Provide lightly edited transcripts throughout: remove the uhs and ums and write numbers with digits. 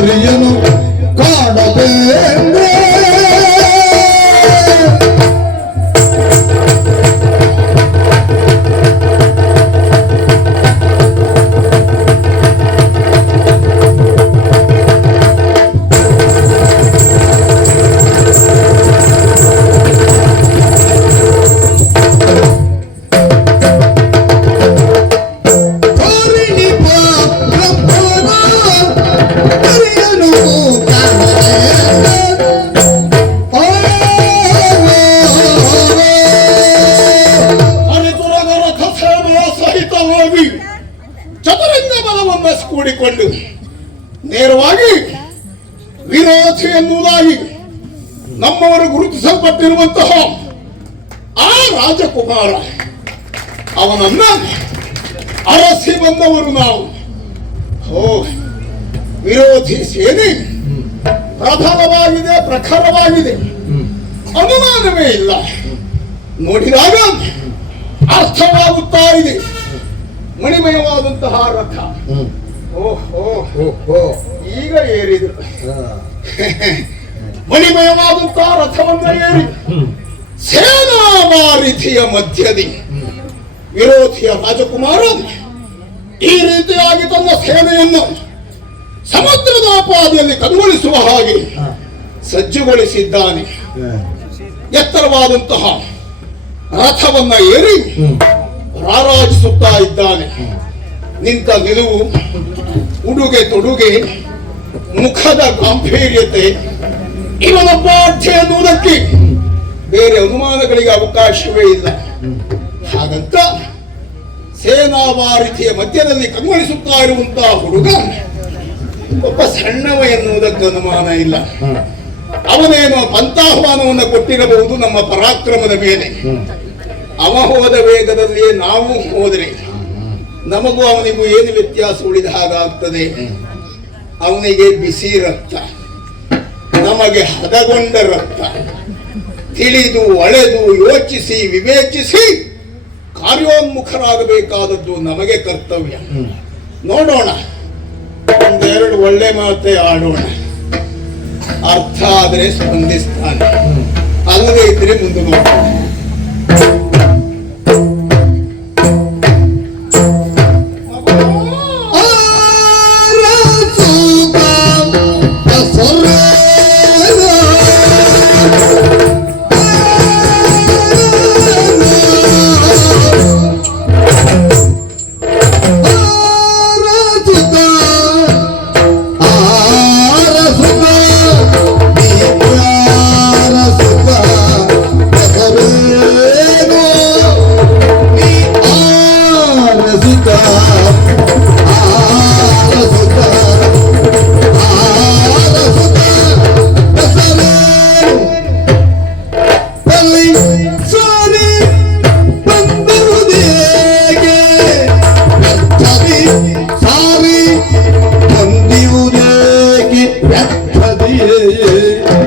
ಪರಿಯನು ಕಾಣಬೇಂದ್ರೆ ಕೂಡಿಕೊಂಡು ನೇರವಾಗಿ ವಿರೋಧಿ ಎನ್ನುವುದಾಗಿ ನಮ್ಮವರು ಗುರುತಿಸಲ್ಪಟ್ಟಿರುವಂತಹ ಆ ರಾಜಕುಮಾರ ಅವನನ್ನ ಅರಸಿ ಬಂದವರು ನಾವು. ವಿರೋಧಿ ಸೇನೆ ಪ್ರಬಲವಾಗಿದೆ, ಪ್ರಖರವಾಗಿದೆ, ಅನುಮಾನವೇ ಇಲ್ಲ. ನೋಡಿದಾಗ ಅರ್ಥವಾಗುತ್ತಾ ಇದೆ. ಮಣಿಮಯವಾದಂತಹ ರಥ ಈಗ ಏರಿದ್ರು. ಮಣಿಮಯವಾದಂತಹ ರಥವನ್ನ ಏರಿ ಸೇನಾವಾರಿಧಿಯ ಮಧ್ಯದಿ ವಿರೋಧಿಯ ರಾಜಕುಮಾರ ಈ ರೀತಿಯಾಗಿ ತನ್ನ ಸೇನೆಯನ್ನು ಸಮುದ್ರದ ಅಪಾದಿಯಲ್ಲಿ ಕಣ್ಗೊಳಿಸುವ ಹಾಗೆ ಸಜ್ಜುಗೊಳಿಸಿದ್ದಾನೆ. ಎತ್ತರವಾದಂತಹ ರಥವನ್ನ ಏರಿ ರಾರಾಜಿಸುತ್ತಾ ಇದ್ದಾನೆ. ನಿಂತ ನಿಲುವು, ಉಡುಗೆ ತೊಡುಗೆ, ಮುಖದ ಗಾಂಭೀರ್ಯತೆ ಇವನ ಪಾಠ್ಯ ಎನ್ನುವುದಕ್ಕೆ ಬೇರೆ ಅನುಮಾನಗಳಿಗೆ ಅವಕಾಶವೇ ಇಲ್ಲ. ಹಾಗಂತ ಸೇನಾವಾರಿಧಿಯ ಮಧ್ಯದಲ್ಲಿ ಕಂಗೊಳಿಸುತ್ತಾ ಇರುವಂತಹ ಹುಡುಗ ಒಬ್ಬ ಸಣ್ಣವ ಎನ್ನುವುದಕ್ಕೆ ಅನುಮಾನ ಇಲ್ಲ. ಅವನೇನೋ ಪಂಥಾಹ್ವಾನವನ್ನು ಕೊಟ್ಟಿರಬಹುದು ನಮ್ಮ ಪರಾಕ್ರಮದ ಮೇಲೆ. ಅವ ಹೋದ ವೇಗದಲ್ಲಿಯೇ ನಾವು ಹೋದರೆ ನಮಗೂ ಅವನಿಗೂ ಏನು ವ್ಯತ್ಯಾಸ ಉಳಿದ ಹಾಗಾಗ್ತದೆ. ಅವನಿಗೆ ಬಿಸಿ ರಕ್ತ, ನಮಗೆ ಹದಗೊಂಡ ರಕ್ತ. ತಿಳಿದು ಒಳೆದು ಯೋಚಿಸಿ ವಿವೇಚಿಸಿ ಕಾರ್ಯೋನ್ಮುಖರಾಗಬೇಕಾದದ್ದು ನಮಗೆ ಕರ್ತವ್ಯ. ನೋಡೋಣ, ಒಂದೆರಡು ಒಳ್ಳೆ ಮಾತೆ ಆಡೋಣ. ಅರ್ಥ ಆದರೆ ಸ್ಪಂದಿಸ್ತಾನೆ, ಅಲ್ಲದೆ ಇದ್ರೆ ಮುಂದೆ ನೋಡೋಣ. Yeah.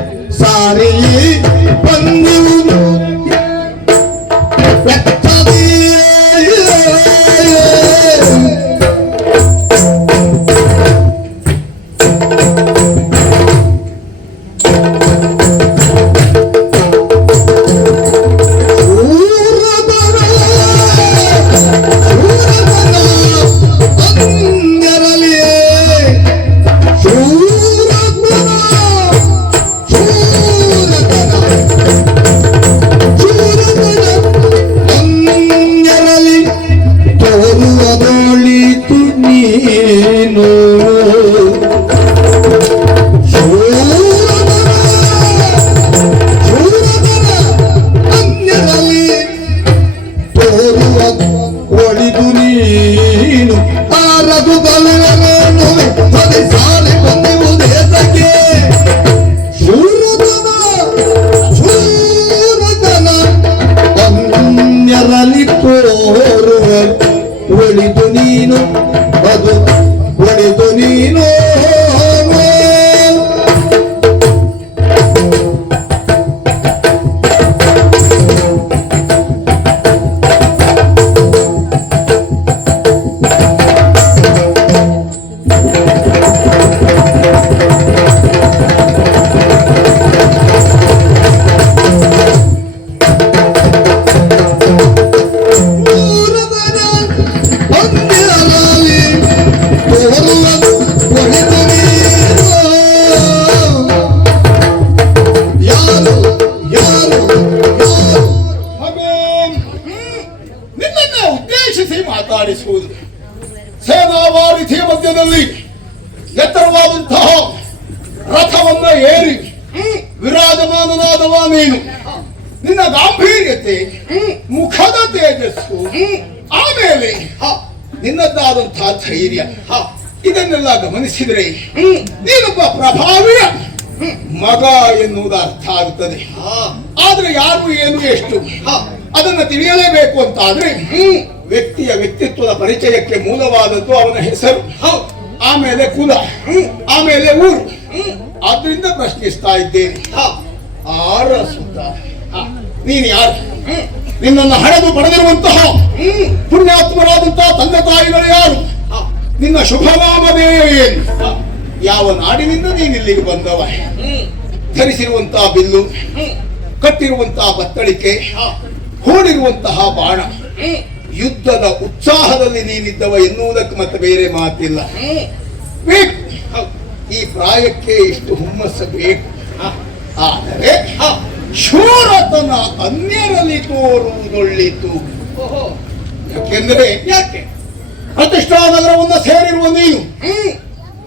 ನೀನು ನಿನ್ನ ಗಾಂಭೀರ್ಯತೆ, ಮುಖದ ತೇಜಸ್ಸು, ಆಮೇಲೆ ನಿನ್ನದ್ದಾದಂತಹ ಧೈರ್ಯ, ಇದನ್ನೆಲ್ಲ ಗಮನಿಸಿದರೆ ನೀನೊಬ್ಬ ಪ್ರಭಾವಿಯ ಮಗ ಎನ್ನುವುದು ಅರ್ಥ ಆಗುತ್ತದೆ. ಆದ್ರೆ ಯಾರು ಏನು ಎಷ್ಟು ಅದನ್ನ ತಿಳಿಯಲೇಬೇಕು ಅಂತ ಆದ್ರೆ ವ್ಯಕ್ತಿಯ ವ್ಯಕ್ತಿತ್ವದ ಪರಿಚಯಕ್ಕೆ ಮೂಲವಾದದ್ದು ಅವನ ಹೆಸರು, ಆಮೇಲೆ ಕುಲ, ಆಮೇಲೆ ಊರು. ಆದ್ರಿಂದ ಪ್ರಶ್ನಿಸ್ತಾ ಇದ್ದೇನೆ, ಆರಸುತ್ತ ನೀನು ಯಾರು? ನಿನ್ನನ್ನು ಹಡೆದು ಪಡೆದಿರುವಂತಹ ಪುಣ್ಯಾತ್ಮರಾದಂತಹ ತಂದೆ ತಾಯಿಗಳು ಯಾರು? ನಿನ್ನ ಶುಭನಾಮದೇವೇನು? ಯಾವ ನಾಡಿನಿಂದ ನೀನು ಇಲ್ಲಿಗೆ ಬಂದವ? ಧರಿಸಿರುವಂತಹ ಬಿಲ್ಲು, ಕಟ್ಟಿರುವಂತಹ ಬತ್ತಳಿಕೆ, ಹೂಡಿರುವಂತಹ ಬಾಣ, ಯುದ್ಧದ ಉತ್ಸಾಹದಲ್ಲಿ ನೀನಿದ್ದವ ಎನ್ನುವುದಕ್ಕೆ ಮತ್ತೆ ಬೇರೆ ಮಾತಿಲ್ಲ. ಬೇಕು, ಈ ಪ್ರಾಯಕ್ಕೆ ಇಷ್ಟು ಹುಮ್ಮಸ್ಸು ಬೇಕು. ಆದರೆ ಶೂರತನ ಅನ್ಯರಲ್ಲಿ ತೋರುವುದೊಳ್ಳಿತು. ಯಾಕೆಂದರೆ ಪ್ರತಿಷ್ಠಾನಗರವನ್ನು ಸೇರಿರುವ ನೀನು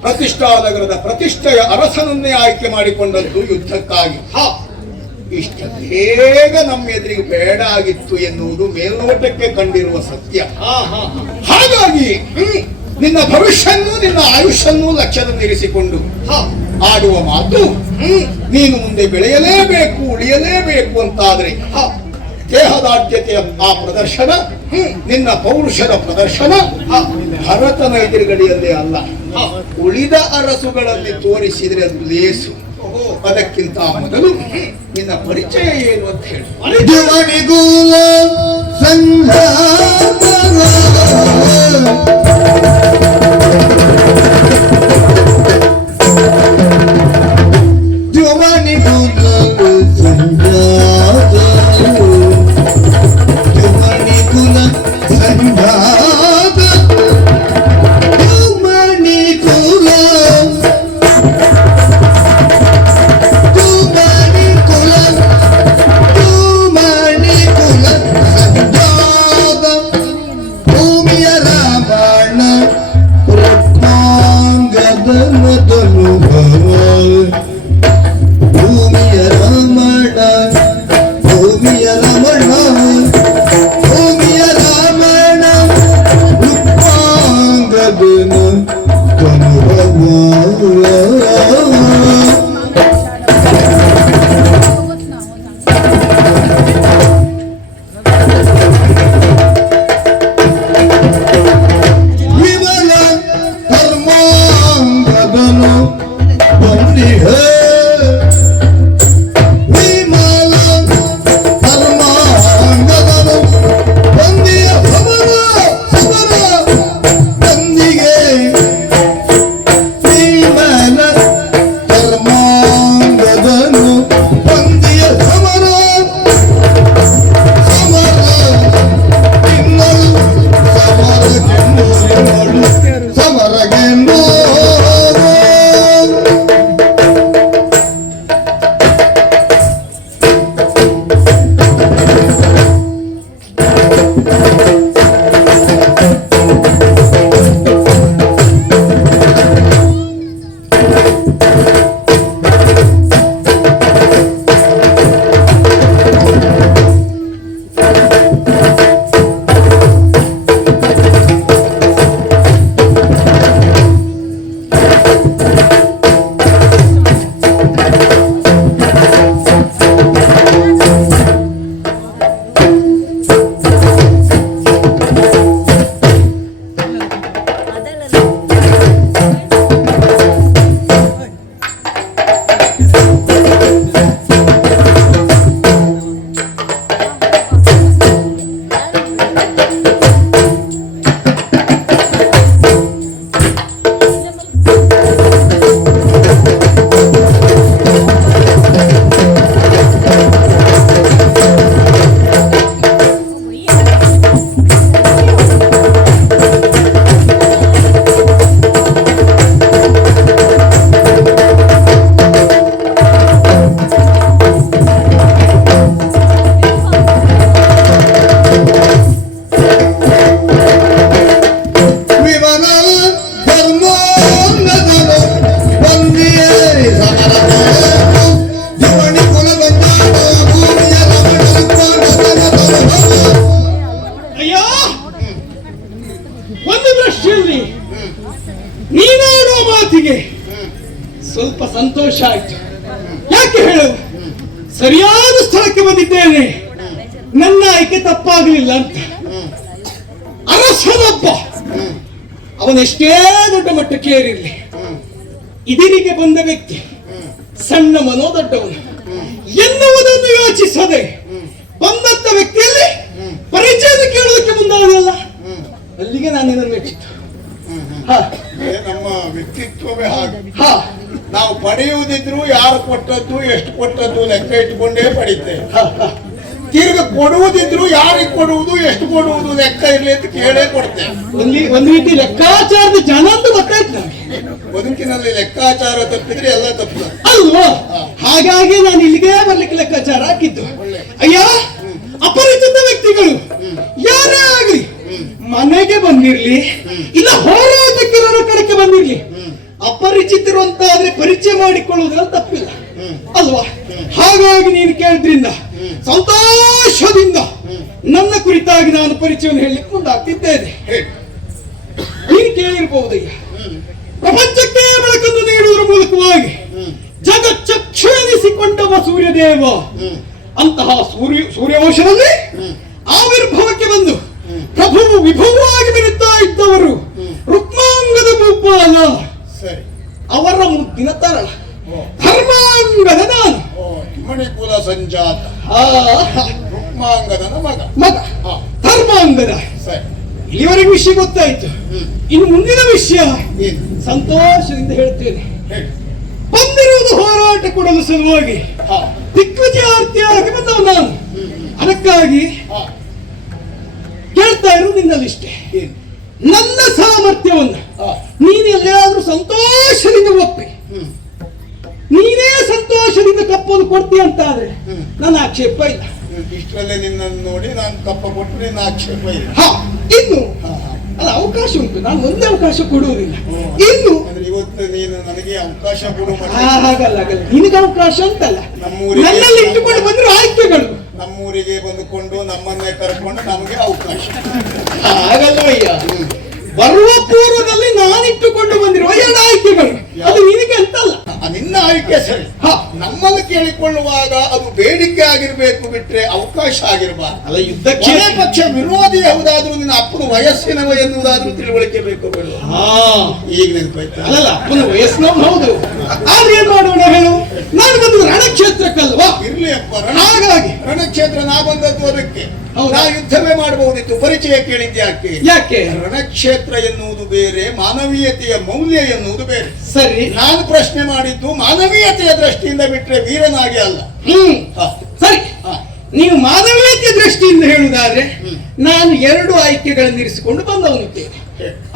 ಪ್ರತಿಷ್ಠಾನಗರದ ಪ್ರತಿಷ್ಠೆಯ ಅರಸನನ್ನೇ ಆಯ್ಕೆ ಮಾಡಿಕೊಂಡದ್ದು ಯುದ್ಧಕ್ಕಾಗಿ. ಇಷ್ಟ ಬೇಗ ನಮ್ಮ ಎದುರಿಗೆ ಬೇಡ ಆಗಿತ್ತು ಎನ್ನುವುದು ಮೇಲ್ನೋಟಕ್ಕೆ ಕಂಡಿರುವ ಸತ್ಯ. ಹಾಗಾಗಿ ನಿನ್ನ ಭವಿಷ್ಯನ್ನು, ನಿನ್ನ ಆಯುಷ್ಯನ್ನು ಲಕ್ಷ್ಯದಲ್ಲಿರಿಸಿಕೊಂಡು ಆಡುವ ಮಾತು, ನೀನು ಮುಂದೆ ಬೆಳೆಯಲೇಬೇಕು, ಉಳಿಯಲೇಬೇಕು ಅಂತಾದ್ರೆ ದೇಹದಾಢ್ಯತೆಯ ಆ ಪ್ರದರ್ಶನ, ನಿನ್ನ ಪೌರುಷದ ಪ್ರದರ್ಶನ ಭರತನ ಎದುರುಗಡೆಯಲ್ಲೇ ಅಲ್ಲ, ಉಳಿದ ಅರಸುಗಳಲ್ಲಿ ತೋರಿಸಿದ್ರೆ ಅದು ಲೇಸು. ಅದಕ್ಕಿಂತ ಮೊದಲು ನಿನ್ನ ಪರಿಚಯ ಏನು ಅಂತ ಹೇಳಿ. ಆಯ್ತು. ಯಾಕೆ ಹೇಳು? ಸರಿಯಾದ ಸ್ಥಳಕ್ಕೆ ಬಂದಿದ್ದೇನೆ, ನನ್ನ ಆಯ್ಕೆ ತಪ್ಪಾಗಲಿಲ್ಲ ಅಂತ. ಅರಸನೊಬ್ಬ ಅವನೆಷ್ಟೇ ದೊಡ್ಡ ಮಟ್ಟಕ್ಕೆ ಏರಿರಲಿ, ಇದರಿಗೆ ಬಂದ ವ್ಯಕ್ತಿ ಸಣ್ಣ ಮನೋ ದೊಡ್ಡವನು ಎನ್ನುವುದನ್ನು ಯೋಚಿಸದೆ ಬಂದಂತ ವ್ಯಕ್ತಿಯಲ್ಲಿ ಪರಿಚಯದ ಕೇಳೋದಕ್ಕೆ ಮುಂದಾಗಲ್ಲ. ಅಲ್ಲಿಗೆ ನಾನು ಇದನ್ನು ಮೆಚ್ಚಿತ್ತು. ನಮ್ಮ ವ್ಯಕ್ತಿತ್ವವೇ ಹಾಗೆ. ನಾವು ಪಡೆಯುವುದಿದ್ರು ಯಾರು ಕೊಟ್ಟದ್ದು ಎಷ್ಟು ಕೊಟ್ಟದ್ದು ಲೆಕ್ಕ ಇಟ್ಟುಕೊಂಡೇ ಪಡಿತೇವೆ. ತಿರ್ಗ ಕೊಡುವುದಿದ್ರು ಯಾರಿಗೆ ಕೊಡುವುದು ಎಷ್ಟು ಕೊಡುವುದು ಲೆಕ್ಕ ಇರ್ಲಿ ಅಂತ ಕೇಳೇ ಕೊಡ್ತೇವೆ. ಒಂದು ರೀತಿ ಲೆಕ್ಕಾಚಾರದ ಜನ ಅಂತ ಗೊತ್ತಾಯ್ತು ನಮಗೆ. ಬದುಕಿನಲ್ಲಿ ಲೆಕ್ಕಾಚಾರ ತಪ್ಪಿದ್ರೆ ಎಲ್ಲ ತಪ್ಪು ಅಲ್ವಾ? ಹಾಗಾಗಿ ನಾನು ಇಲ್ಲಿಗೆ ಬರ್ಲಿಕ್ಕೆ ಲೆಕ್ಕಾಚಾರ ಹಾಕಿದ್ದು. ಅಯ್ಯ, ಅಪರಿಚಿತ ವ್ಯಕ್ತಿಗಳು ಯಾರೇ ಆಗ್ಲಿ ಮನೆಗೆ ಬಂದಿರ್ಲಿ, ಇಲ್ಲ ಹೋರಾಟಕ್ಕೆ ಕಡೆಗೆ ಬಂದಿರ್ಲಿ, ಅಪರಿಚಿತರು ಅಂತ ಆದ್ರೆ ಪರಿಚಯ ಮಾಡಿಕೊಳ್ಳುವುದ್ರಲ್ಲಿ ತಪ್ಪಿಲ್ಲ ಅಲ್ವಾ? ಹಾಗಾಗಿ ನೀನು ಕೇಳಿದ್ರಿಂದ ಸಂತೋಷದಿಂದ ನನ್ನ ಕುರಿತಾಗಿ ನಾನು ಪರಿಚಯವನ್ನು ಹೇಳಲಿಕ್ಕೆ ಮುಂದಾಗ್ತಿದ್ದೇನೆ. ನೀನು ಕೇಳಿರ್ಬಹುದಯ್ಯ, ಪ್ರಪಂಚಕ್ಕೆ ಬೆಳಕನ್ನು ನೀಡುವುದರ ಮೂಲಕವಾಗಿ ಜಗಚ್ಚಕ್ಷು ಎನಿಸಿಕೊಂಡವ ಸೂರ್ಯದೇವ ಅಂತಹ ಸೂರ್ಯವಂಶದಲ್ಲಿ ಆವಿರ್ಭವಕ್ಕೆ ಬಂದು ಪ್ರಭುವು ವಿಭವವಾಗಿ ಮೆರೆಯುತ್ತಾ ಇದ್ದವರು ರುಕ್ಮಾಂಗದ ಭೂಪಾಲ, ಅವರ ಮುದ್ದಿನ ತರಳ ಧರ್ಮಾಂಗದ ನಾನು, ಮಣಿಕುಲ ಸಂಜಾತ ರುಕ್ಮಾಂಗದನ ಮಗ ಧರ್ಮಾಂಗದ. ಇಲ್ಲಿವರೆಗೆ ವಿಷಯ ಗೊತ್ತಾಯ್ತು. ಇನ್ನು ಮುಂದಿನ ವಿಷಯ ಸಂತೋಷದಿಂದ ಹೇಳ್ತೇನೆ. ಬಂದಿರುವುದು ಹೋರಾಟ ಕೊಡಲು ಸಲುವಾಗಿ ದಿಗ್ವಿಜಯಾರ್ಥಿಯಾಗಿ ಬಂದವ ನಾನು. ಅದಕ್ಕಾಗಿ ಕೇಳ್ತಾ ಇರುವುದು ನಿನ್ನಲ್ಲಿಷ್ಟೇ, ನನ್ನ ಸಾಮರ್ಥ್ಯವನ್ನು ನೀನು ಎಲ್ಲಾದ್ರೂ ಸಂತೋಷದಿಂದ ಒಪ್ಪಿ ನೀನೇ ಸಂತೋಷದಿಂದ ಕಪ್ಪನ್ನು ಕೊಡ್ತೀಯ ಅಂತ ಆದ್ರೆ ನನ್ನ ಆಕ್ಷೇಪ ಇಲ್ಲ. ಇಷ್ಟರಲ್ಲೇ ನಿನ್ನನ್ನು ನೋಡಿ ನಾನು ಕಪ್ಪ ಕೊಟ್ಟು ನಿನ್ನ ಆಕ್ಷೇಪ ಇಲ್ಲ. ಇನ್ನು ಅಲ್ಲ, ಅವಕಾಶ ಉಂಟು, ನಾನು ಒಂದೇ ಅವಕಾಶ ಕೊಡುವುದಿಲ್ಲ. ಇನ್ನು ಇವತ್ತು ನೀನು ನನಗೆ ಅವಕಾಶ ಕೊಡುವ ಹಾಗಲ್ಲ, ನಿನಗೆ ಅವಕಾಶ ಅಂತಲ್ಲ, ನನ್ನಲ್ಲಿ ಇಟ್ಟುಕೊಂಡು ಬಂದ್ರು ಆಯ್ಕೆಗಳು. ನಮ್ಮೂರಿಗೆ ಬಂದುಕೊಂಡು ನಮ್ಮನ್ನೇ ಕರ್ಕೊಂಡು ನಮಗೆ ಅವಕಾಶ ಹಾಗಲ್ವಯ್ಯ. ಬರುವ ಪೂರ್ವದಲ್ಲಿ ನಾನಿಟ್ಟುಕೊಂಡು ಬಂದಿರುವ ಎರಡು ಆಯ್ಕೆಗಳು, ಅದು ನಿನಗೆ ಅಂತಲ್ಲ. ನಿನ್ನ ಆಯ್ಕೆ ಸರಿ. ನಮ್ಮನ್ನು ಕೇಳಿಕೊಳ್ಳುವಾಗ ಅದು ಬೇಡಿಕೆ ಆಗಿರ್ಬೇಕು ಬಿಟ್ರೆ ಅವಕಾಶ ಆಗಿರಬಾರ್ದು. ಅಲ್ಲ, ಯುದ್ಧಕ್ಕೆ ಪಕ್ಷ ವಿರೋಧಿ ಯಾವುದಾದ್ರೂ ನಿನ್ನ ಅಪ್ಪನ ವಯಸ್ಸಿನವ ಎನ್ನುವುದಾದ್ರೂ ತಿಳುವಳಿಕೆ ಬೇಕು ಬೇಡ. ಈಗ ನೆನಪಾಯ್ತು. ಅಲ್ಲ, ಅಪ್ಪನ ವಯಸ್ಸಿನವ್ ಹೌದು. ಆದ್ರೆ ಏನ್ ಮಾಡೋಣ ಹೇಳು, ನಾನು ಬಂದು ರಣಕ್ಷೇತ್ರಕ್ಕಲ್ವಾ? ಇರ್ಲಿ ಅಪ್ಪ, ಹಾಗಾಗಿ ರಣಕ್ಷೇತ್ರ ನಾ ಬಂದದ್ದು ಅದಕ್ಕೆ. ನಾ ಯುದ್ಧವೇ ಮಾಡಬಹುದಿತ್ತು, ಪರಿಚಯ ಕೇಳಿದ್ದೆ ಯಾಕೆ? ಯಾಕೆ? ರಣಕ್ಷೇತ್ರ ಎನ್ನುವುದು ಬೇರೆ, ಮಾನವೀಯತೆಯ ಮೌಲ್ಯ ಎನ್ನುವುದು ಬೇರೆ. ಸರಿ, ನಾನು ಪ್ರಶ್ನೆ ಮಾಡಿದ್ದು ಮಾನವೀಯತೆಯ ದೃಷ್ಟಿಯಿಂದ ಬಿಟ್ರೆ ವೀರನಾಗಿ ಅಲ್ಲ. ಸರಿ, ನೀವು ಮಾನವೀಯತೆಯ ದೃಷ್ಟಿಯಿಂದ ಹೇಳುವುದಾದ್ರೆ ನಾನು ಎರಡು ಆಯ್ಕೆಗಳನ್ನು ಇರಿಸಿಕೊಂಡು ಬಂದವನಿದ್ದೇನೆ.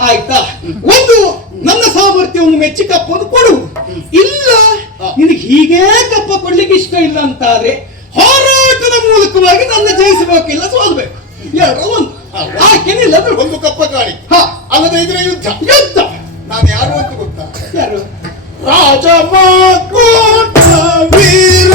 ಆಯ್ತಾ? ಒಂದು, ನನ್ನ ಸಾಮರ್ಥ್ಯವನ್ನು ಮೆಚ್ಚಿ ಕಪ್ಪನ್ನು ಕೊಡುವುದು. ಇಲ್ಲ, ನಿನಗೆ ಹೀಗೆ ಕಪ್ಪ ಕೊಡ್ಲಿಕ್ಕೆ ಇಷ್ಟ ಇಲ್ಲ ಅಂತಾದ್ರೆ ಹೋರಾಟದ ಮೂಲಕವಾಗಿ ನನ್ನ ಜಯಿಸಬೇಕಿಲ್ಲ, ಸೋಲ್ಬೇಕು. ಎರಡು ಒಂದು ಆಯ್ಕೆನಿಲ್ಲ. ಒಂದು ಕಪ್ಪ ಕಾಳಿ ಅಲ್ಲದೆ ಇದ್ರೆ ಯುದ್ಧ. ನಾನು ಯಾರು ಅಂತ ಗೊತ್ತಾ? ಯಾರು? ರಾಜ ವೀರ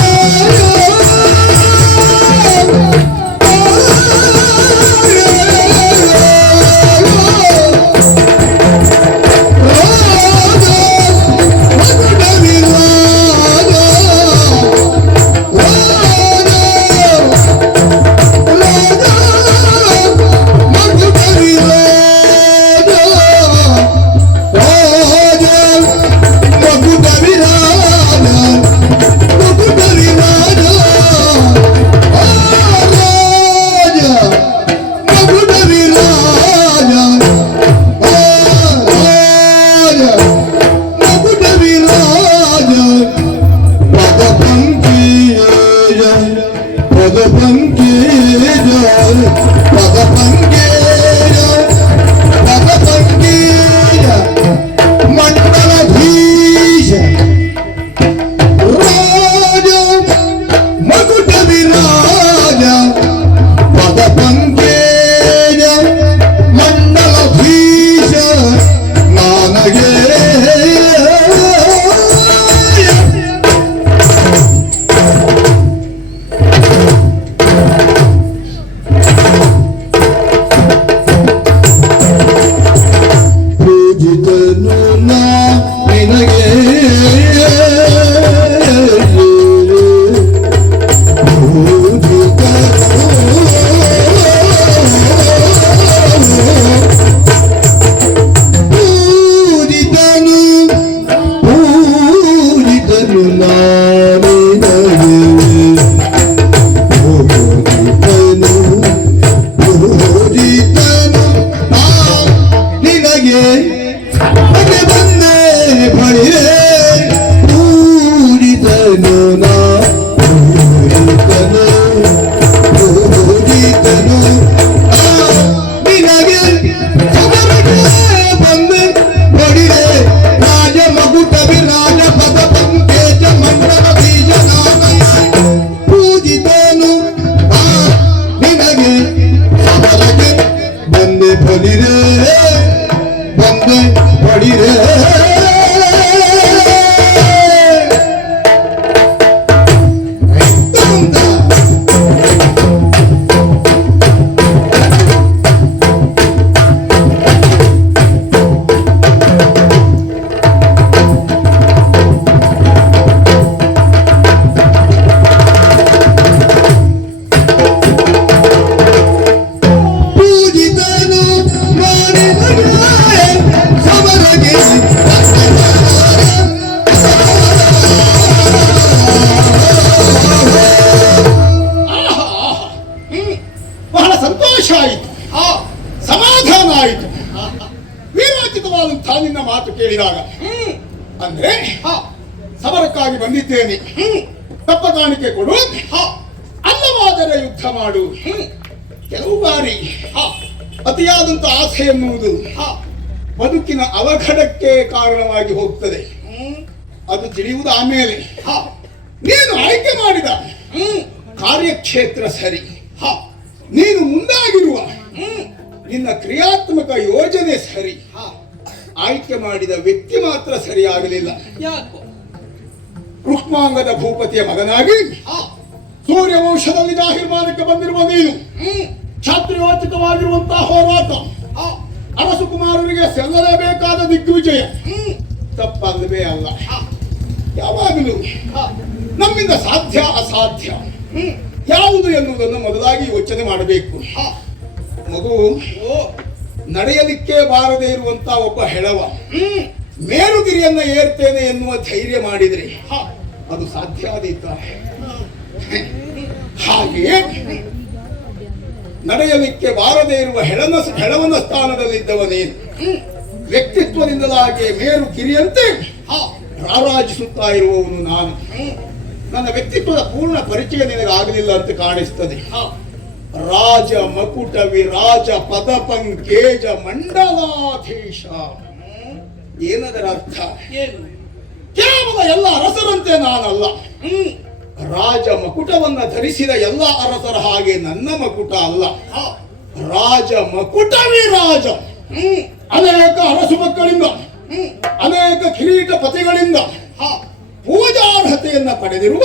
ಬಹಳ ಸಂತೋಷ ಆಯಿತು, ಸಮಾಧಾನ ಆಯಿತು. ವೀರೋಚಿತವಾದಂತಹ ನಿನ್ನ ಮಾತು ಕೇಳಿದಾಗ ಅಂದ್ರೆ ಸಮರಕ್ಕಾಗಿ ಬಂದಿದ್ದೇನೆ, ತಪ್ಪ ಕಾಣಿಕೆ ಕೊಡು, ಅಲ್ಲವಾದರೆ ಯುದ್ಧ ಮಾಡು. ಕೆಲವು ಬಾರಿ ಅತಿಯಾದಂತ ಆಸೆ ಎನ್ನುವುದು ಬದುಕಿನ ಅವಘಡಕ್ಕೆ ಕಾರಣವಾಗಿ ಹೋಗ್ತದೆ. ಅದು ತಿಳಿಯುವುದು ಆಮೇಲೆ. ನೀನು ಆಯ್ಕೆ ಮಾಡಿದ ಕಾರ್ಯಕ್ಷೇತ್ರ ಸರಿ, ನೀನು ಮುಂದಾಗಿರುವ ನಿನ್ನ ಕ್ರಿಯಾತ್ಮಕ ಯೋಜನೆ ಸರಿ, ಆಯ್ಕೆ ಮಾಡಿದ ವ್ಯಕ್ತಿ ಮಾತ್ರ ಸರಿಯಾಗಲಿಲ್ಲ. ಯಾಕೋ? ರುಕ್ಮಾಂಗದ ಭೂಪತಿಯ ಮಗನಾಗಿ ಸೂರ್ಯವಂಶದಲ್ಲಿ ಜಾಹಿರ್ಮಾನಕ್ಕೆ ಬಂದಿರುವ ನೀನು, ಕ್ಷಾತ್ರಿಯೋಚಿತವಾಗಿರುವಂತಹ ಹೋರಾಟ, ಅರಸು ಕುಮಾರರಿಗೆ ಸಲ್ಲಲೇಬೇಕಾದ ದಿಗ್ವಿಜಯ ತಪ್ಪಲ್ಲವೇ ಅಲ್ಲ. ಯಾವಾಗಲೂ ನಮ್ಮಿಂದ ಸಾಧ್ಯ ಅಸಾಧ್ಯ ಯಾವುದು ಎನ್ನುವುದನ್ನು ಮೊದಲಾಗಿ ಯೋಚನೆ ಮಾಡಬೇಕು. ಮಗು ನಡೆಯಲಿಕ್ಕೆ ಬಾರದೇ ಇರುವಂತಹ ಒಬ್ಬ ಹೆಳವ ಮೇರುಗಿರಿಯನ್ನ ಏರ್ತೇನೆ ಎನ್ನುವ ಧೈರ್ಯ ಮಾಡಿದ್ರೆ ಅದು ಸಾಧ್ಯ ಆದೀತ? ಹಾಗೆಯೇ ನಡೆಯಲಿಕ್ಕೆ ಬಾರದೇ ಇರುವ ಹೆಳವನ ಸ್ಥಾನದಲ್ಲಿದ್ದವನೇನು ವ್ಯಕ್ತಿತ್ವದಿಂದಲಾಗಿ ಮೇರು ಗಿರಿಯಂತೆ ರಾರಾಜಿಸುತ್ತಾ ಇರುವವನು ನಾನು. ನನ್ನ ವ್ಯಕ್ತಿತ್ವದ ಪೂರ್ಣ ಪರಿಚಯ ನಿನಗಾಗಲಿಲ್ಲ ಅಂತ ಕಾಣಿಸ್ತದೆ. ರಾಜ ಮಕುಟ ವಿರಾಜ ಪದಪಂಕೇಜ ಮಂಡಲಾಧೀಶ, ಏನದರ ಅರ್ಥ? ಕೇವಲ ಎಲ್ಲ ಅರಸರಂತೆ ನಾನಲ್ಲ, ರಾಜ ಮಕುಟವನ್ನ ಧರಿಸಿದ ಎಲ್ಲ ಅರಸರ ಹಾಗೆ ನನ್ನ ಮಕುಟ ಅಲ್ಲ. ರಾಜ ಮಕುಟ ವಿರಾಜ, ಅನೇಕ ಅರಸು ಮಕ್ಕಳಿಂದ ಅನೇಕ ಕಿರೀಟ ಪತಿಗಳಿಂದ ಪೂಜಾರ್ಹತೆಯನ್ನ ಪಡೆದಿರುವ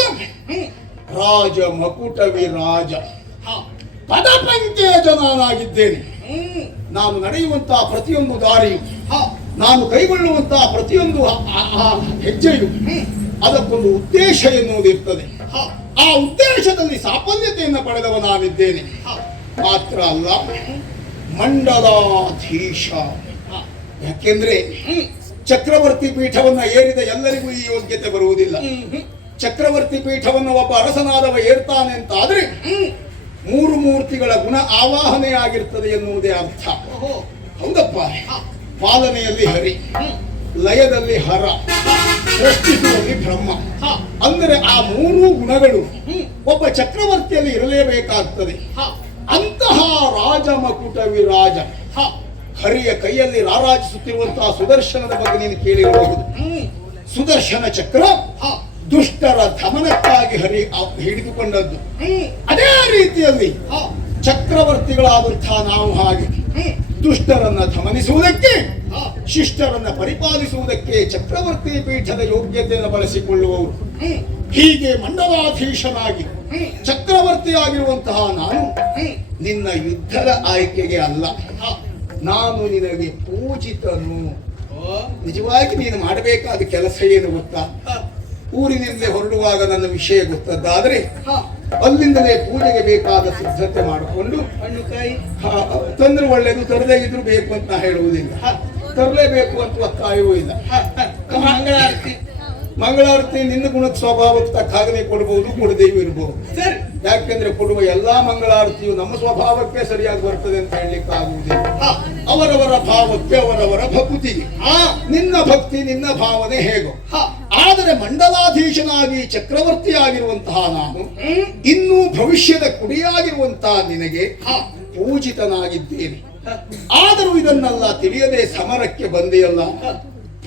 ರಾಜ ಮಕುಟ ವಿರಾಜ ಪದಪಂಕೇಜ ನಾನಾಗಿದ್ದೇನೆ. ನಾನು ನಡೆಯುವಂತಹ ಪ್ರತಿಯೊಂದು ದಾರಿಯು, ನಾನು ಕೈಗೊಳ್ಳುವಂತಹ ಪ್ರತಿಯೊಂದು ಹೆಜ್ಜೆಯು ಅದಕ್ಕೊಂದು ಉದ್ದೇಶ ಎನ್ನುವುದಿರ್ತದೆ. ಆ ಉದ್ದೇಶದಲ್ಲಿ ಸಾಫಲ್ಯತೆಯನ್ನು ಪಡೆದವ ನಾನಿದ್ದೇನೆ. ಮಾತ್ರ ಅಲ್ಲ, ಮಂಡಲಾಧೀಶ. ಯಾಕೆಂದ್ರೆ ಚಕ್ರವರ್ತಿ ಪೀಠವನ್ನ ಏರಿದ ಎಲ್ಲರಿಗೂ ಈ ಯೋಗ್ಯತೆ ಬರುವುದಿಲ್ಲ. ಚಕ್ರವರ್ತಿ ಪೀಠವನ್ನು ಒಬ್ಬ ಅರಸನಾದವ ಏರ್ತಾನೆ ಅಂತ ಆದ್ರೆ ಮೂರು ಮೂರ್ತಿಗಳ ಗುಣ ಆವಾಹನೆ ಆಗಿರ್ತದೆ ಎನ್ನುವುದೇ ಅರ್ಥ. ಹೌದಪ್ಪ, ಪಾಲನೆಯಲ್ಲಿ ಹರಿ, ಲಯದಲ್ಲಿ ಹರ, ಸೃಷ್ಟಿಸುವಲ್ಲಿ ಬ್ರಹ್ಮ. ಅಂದರೆ ಆ ಮೂರು ಗುಣಗಳು ಒಬ್ಬ ಚಕ್ರವರ್ತಿಯಲ್ಲಿ ಇರಲೇಬೇಕಾಗ್ತದೆ. ಅಂತಹ ರಾಜ ಮಕುಟ ವಿರಾಜ, ಹರಿಯ ಕೈಯಲ್ಲಿ ರಾರಾಜಿಸುತ್ತಿರುವಂತಹ ಸುದರ್ಶನದ ಬಗ್ಗೆ ನೀನು ಕೇಳಿರಬಹುದು. ಸುದರ್ಶನ ಚಕ್ರ ದುಷ್ಟರ ದಮನಕ್ಕಾಗಿ ಹರಿ ಹಿಡಿದುಕೊಂಡದ್ದು. ಅದೇ ರೀತಿಯಲ್ಲಿ ಚಕ್ರವರ್ತಿಗಳಾದಂತಹ ನಾವು ಹಾಗೆ ದುಷ್ಟರನ್ನ ದಮನಿಸುವುದಕ್ಕೆ, ಶಿಷ್ಟರನ್ನ ಪರಿಪಾಲಿಸುವುದಕ್ಕೆ ಚಕ್ರವರ್ತಿ ಪೀಠದ ಯೋಗ್ಯತೆಯನ್ನು ಬಳಸಿಕೊಳ್ಳುವವರು. ಹೀಗೆ ಮಂಡಲಾಧೀಶನಾಗಿ ಚಕ್ರವರ್ತಿಯಾಗಿರುವಂತಹ ನಾನು ನಿನ್ನ ಯುದ್ಧದ ಆಯ್ಕೆಗೆ ಅಲ್ಲ, ನಾನು ನಿನಗೆ ಪೂಜಿತನು. ನಿಜವಾಗಿ ನೀನು ಮಾಡಬೇಕಾದ ಕೆಲಸ ಏನು ಗೊತ್ತಾ? ಊರಿನಿಂದಲೇ ಹೊರಡುವಾಗ ನನ್ನ ವಿಷಯ ಗೊತ್ತದ್ದಾದ್ರೆ ಅಲ್ಲಿಂದಲೇ ಪೂಜೆಗೆ ಬೇಕಾದ ಸಿದ್ಧತೆ ಮಾಡಿಕೊಂಡು, ಹಣ್ಣುಕಾಯಿ ತಂದ್ರೆ ಒಳ್ಳೇದು, ತರದೇ ಇದ್ರು ಬೇಕು ಅಂತ ನಾ ಹೇಳುವುದಿಲ್ಲ. ತರಲೇಬೇಕು ಅಂತ ಒತ್ತಾಯವೂ ಇಲ್ಲ. ಮಂಗಳಾರತಿ ಮಂಗಳಾರತಿ ನಿನ್ನ ಗುಣದ ಸ್ವಭಾವಕ್ಕೆ ತಕ್ಕ ಹಾಗೆ ಕೊಡಬಹುದು, ಕೊಡದೇವು ಇರಬಹುದು. ಸರಿ. ಯಾಕೆಂದ್ರೆ ಕೊಡುವ ಎಲ್ಲಾ ಮಂಗಳಾರತಿಯು ನಮ್ಮ ಸ್ವಭಾವಕ್ಕೆ ಸರಿಯಾಗಿ ಬರ್ತದೆ ಅಂತ ಹೇಳಲಿಕ್ಕೆ ಆಗುವುದಿಲ್ಲ. ಅವರವರ ಭಾವಕ್ಕೆ ಅವರವರ ಭಕ್ತಿಗೆ. ನಿನ್ನ ಭಕ್ತಿ ನಿನ್ನ ಭಾವನೆ ಹೇಗೋ. ಆದರೆ ಮಂಡಲಾಧೀಶನಾಗಿ ಚಕ್ರವರ್ತಿಯಾಗಿರುವಂತಹ ನಾನು ಇನ್ನೂ ಭವಿಷ್ಯದ ಕುಡಿಯಾಗಿರುವಂತಹ ನಿನಗೆ ಪೂಜಿತನಾಗಿದ್ದೇನೆ. ಆದರೂ ಇದನ್ನೆಲ್ಲ ತಿಳಿಯದೆ ಸಮರಕ್ಕೆ ಬಂದೆಯಲ್ಲ.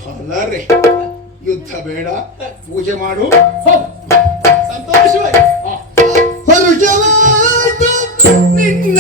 ಫಲರೇ, ಯುದ್ಧ ಬೇಡ, ಪೂಜೆ ಮಾಡು. ಸಂತೋಷವಾಗಿ ನಿನ್ನ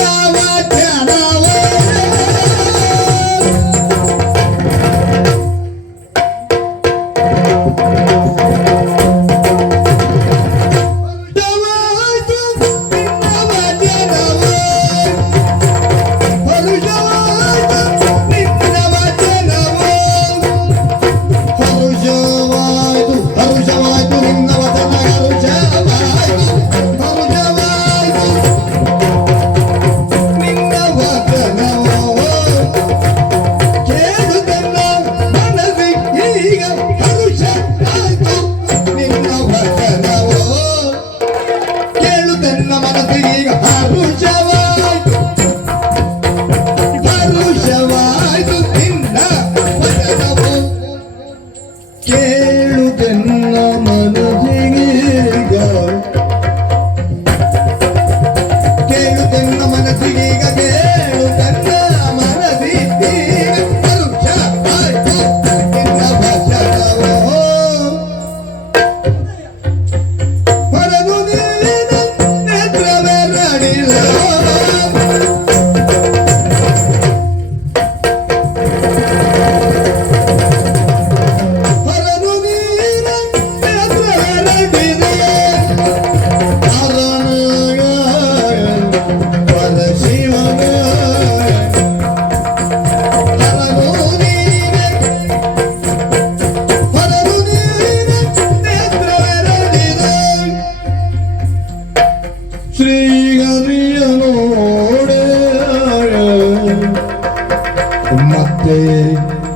ಮತ್ತೆ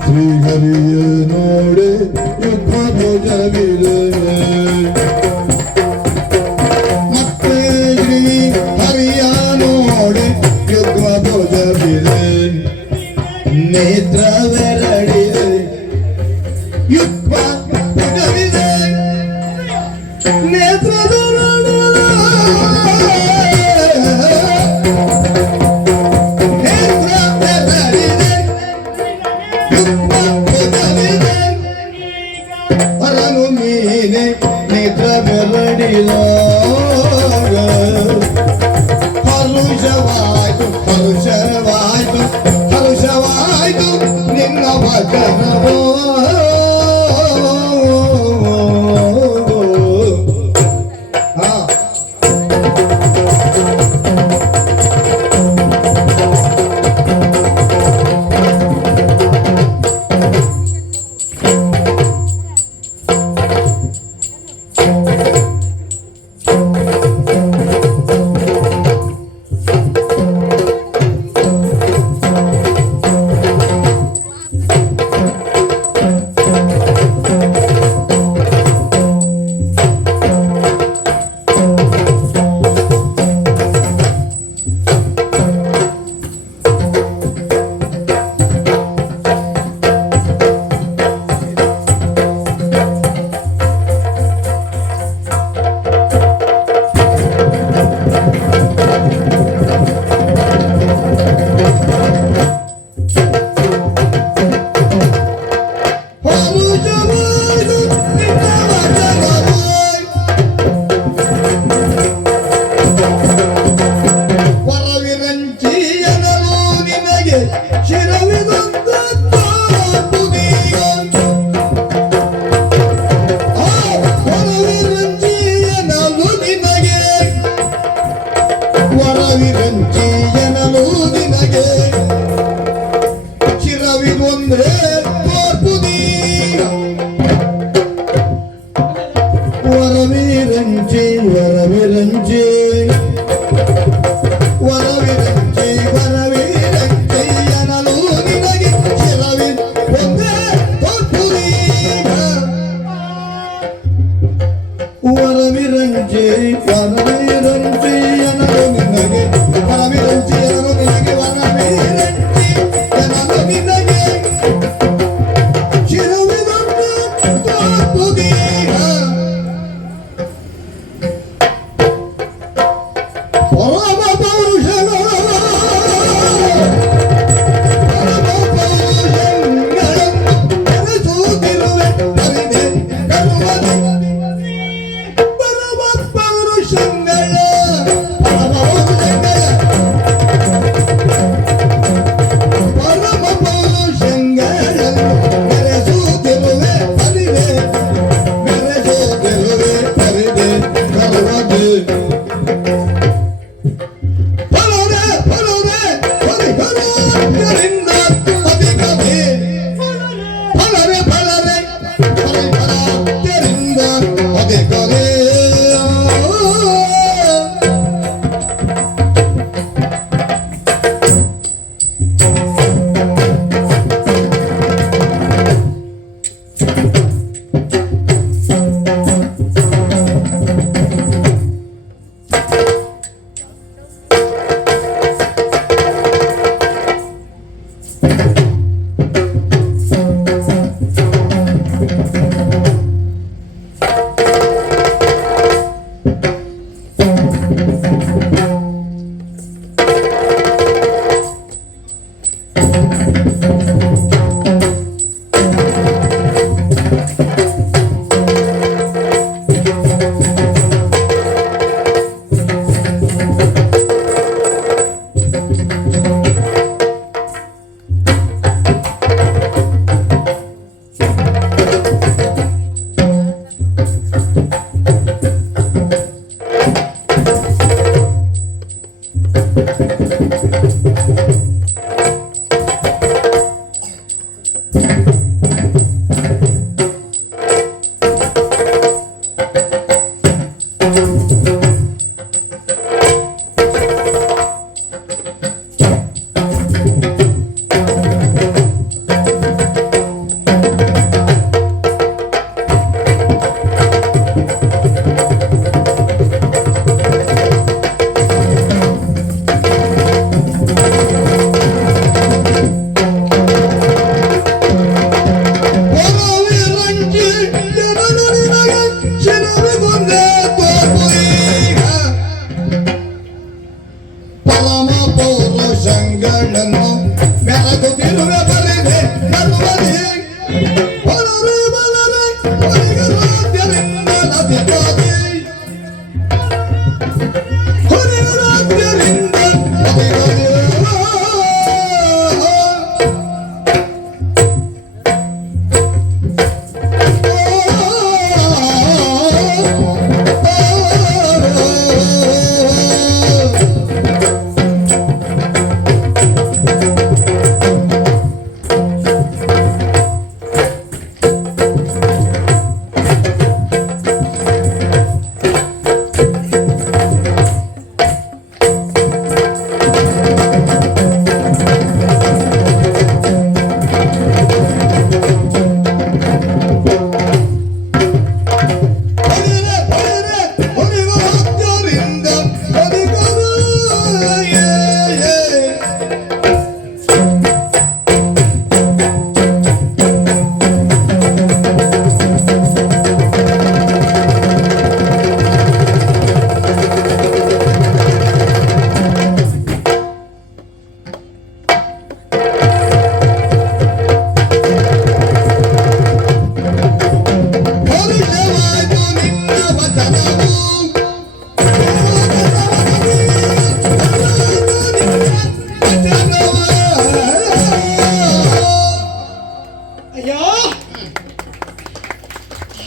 ಶ್ರೀಹರಿಯ ನೋಡೆ ಯುದ್ಧ ಭೋಜವಿಲೆ. ಮತ್ತೆ ಶ್ರೀ ಹರಿಯ ನೋಡೆ ಯುದ್ಧ ಭೋಜವಿಲೆ. ನೇತ್ರವೆರಡಿದೆ ಯುದ್ಧ ಭೋಜವಿಲೆ. ನೇತ್ರವೆರಡಿದೆ ಹರುಷವಾಯ್ತು ನಿನ್ನ ವಚನವೋ. ಪರಮಿರಂಚಿ ಪರಮಿರಂಚಿ ಎನಲು ನಿನಗೆ ಪರಮಿರಂಚಿ ಎನಲು ನಿನಗೆ ಪರಮಿರಂಚಿ ಎನಲು ನಿನಗೆ ಶಿರವಿದೊಂದು ತೋಪುದೀಹ ಪರಮ ಪೌರುಷಗಳ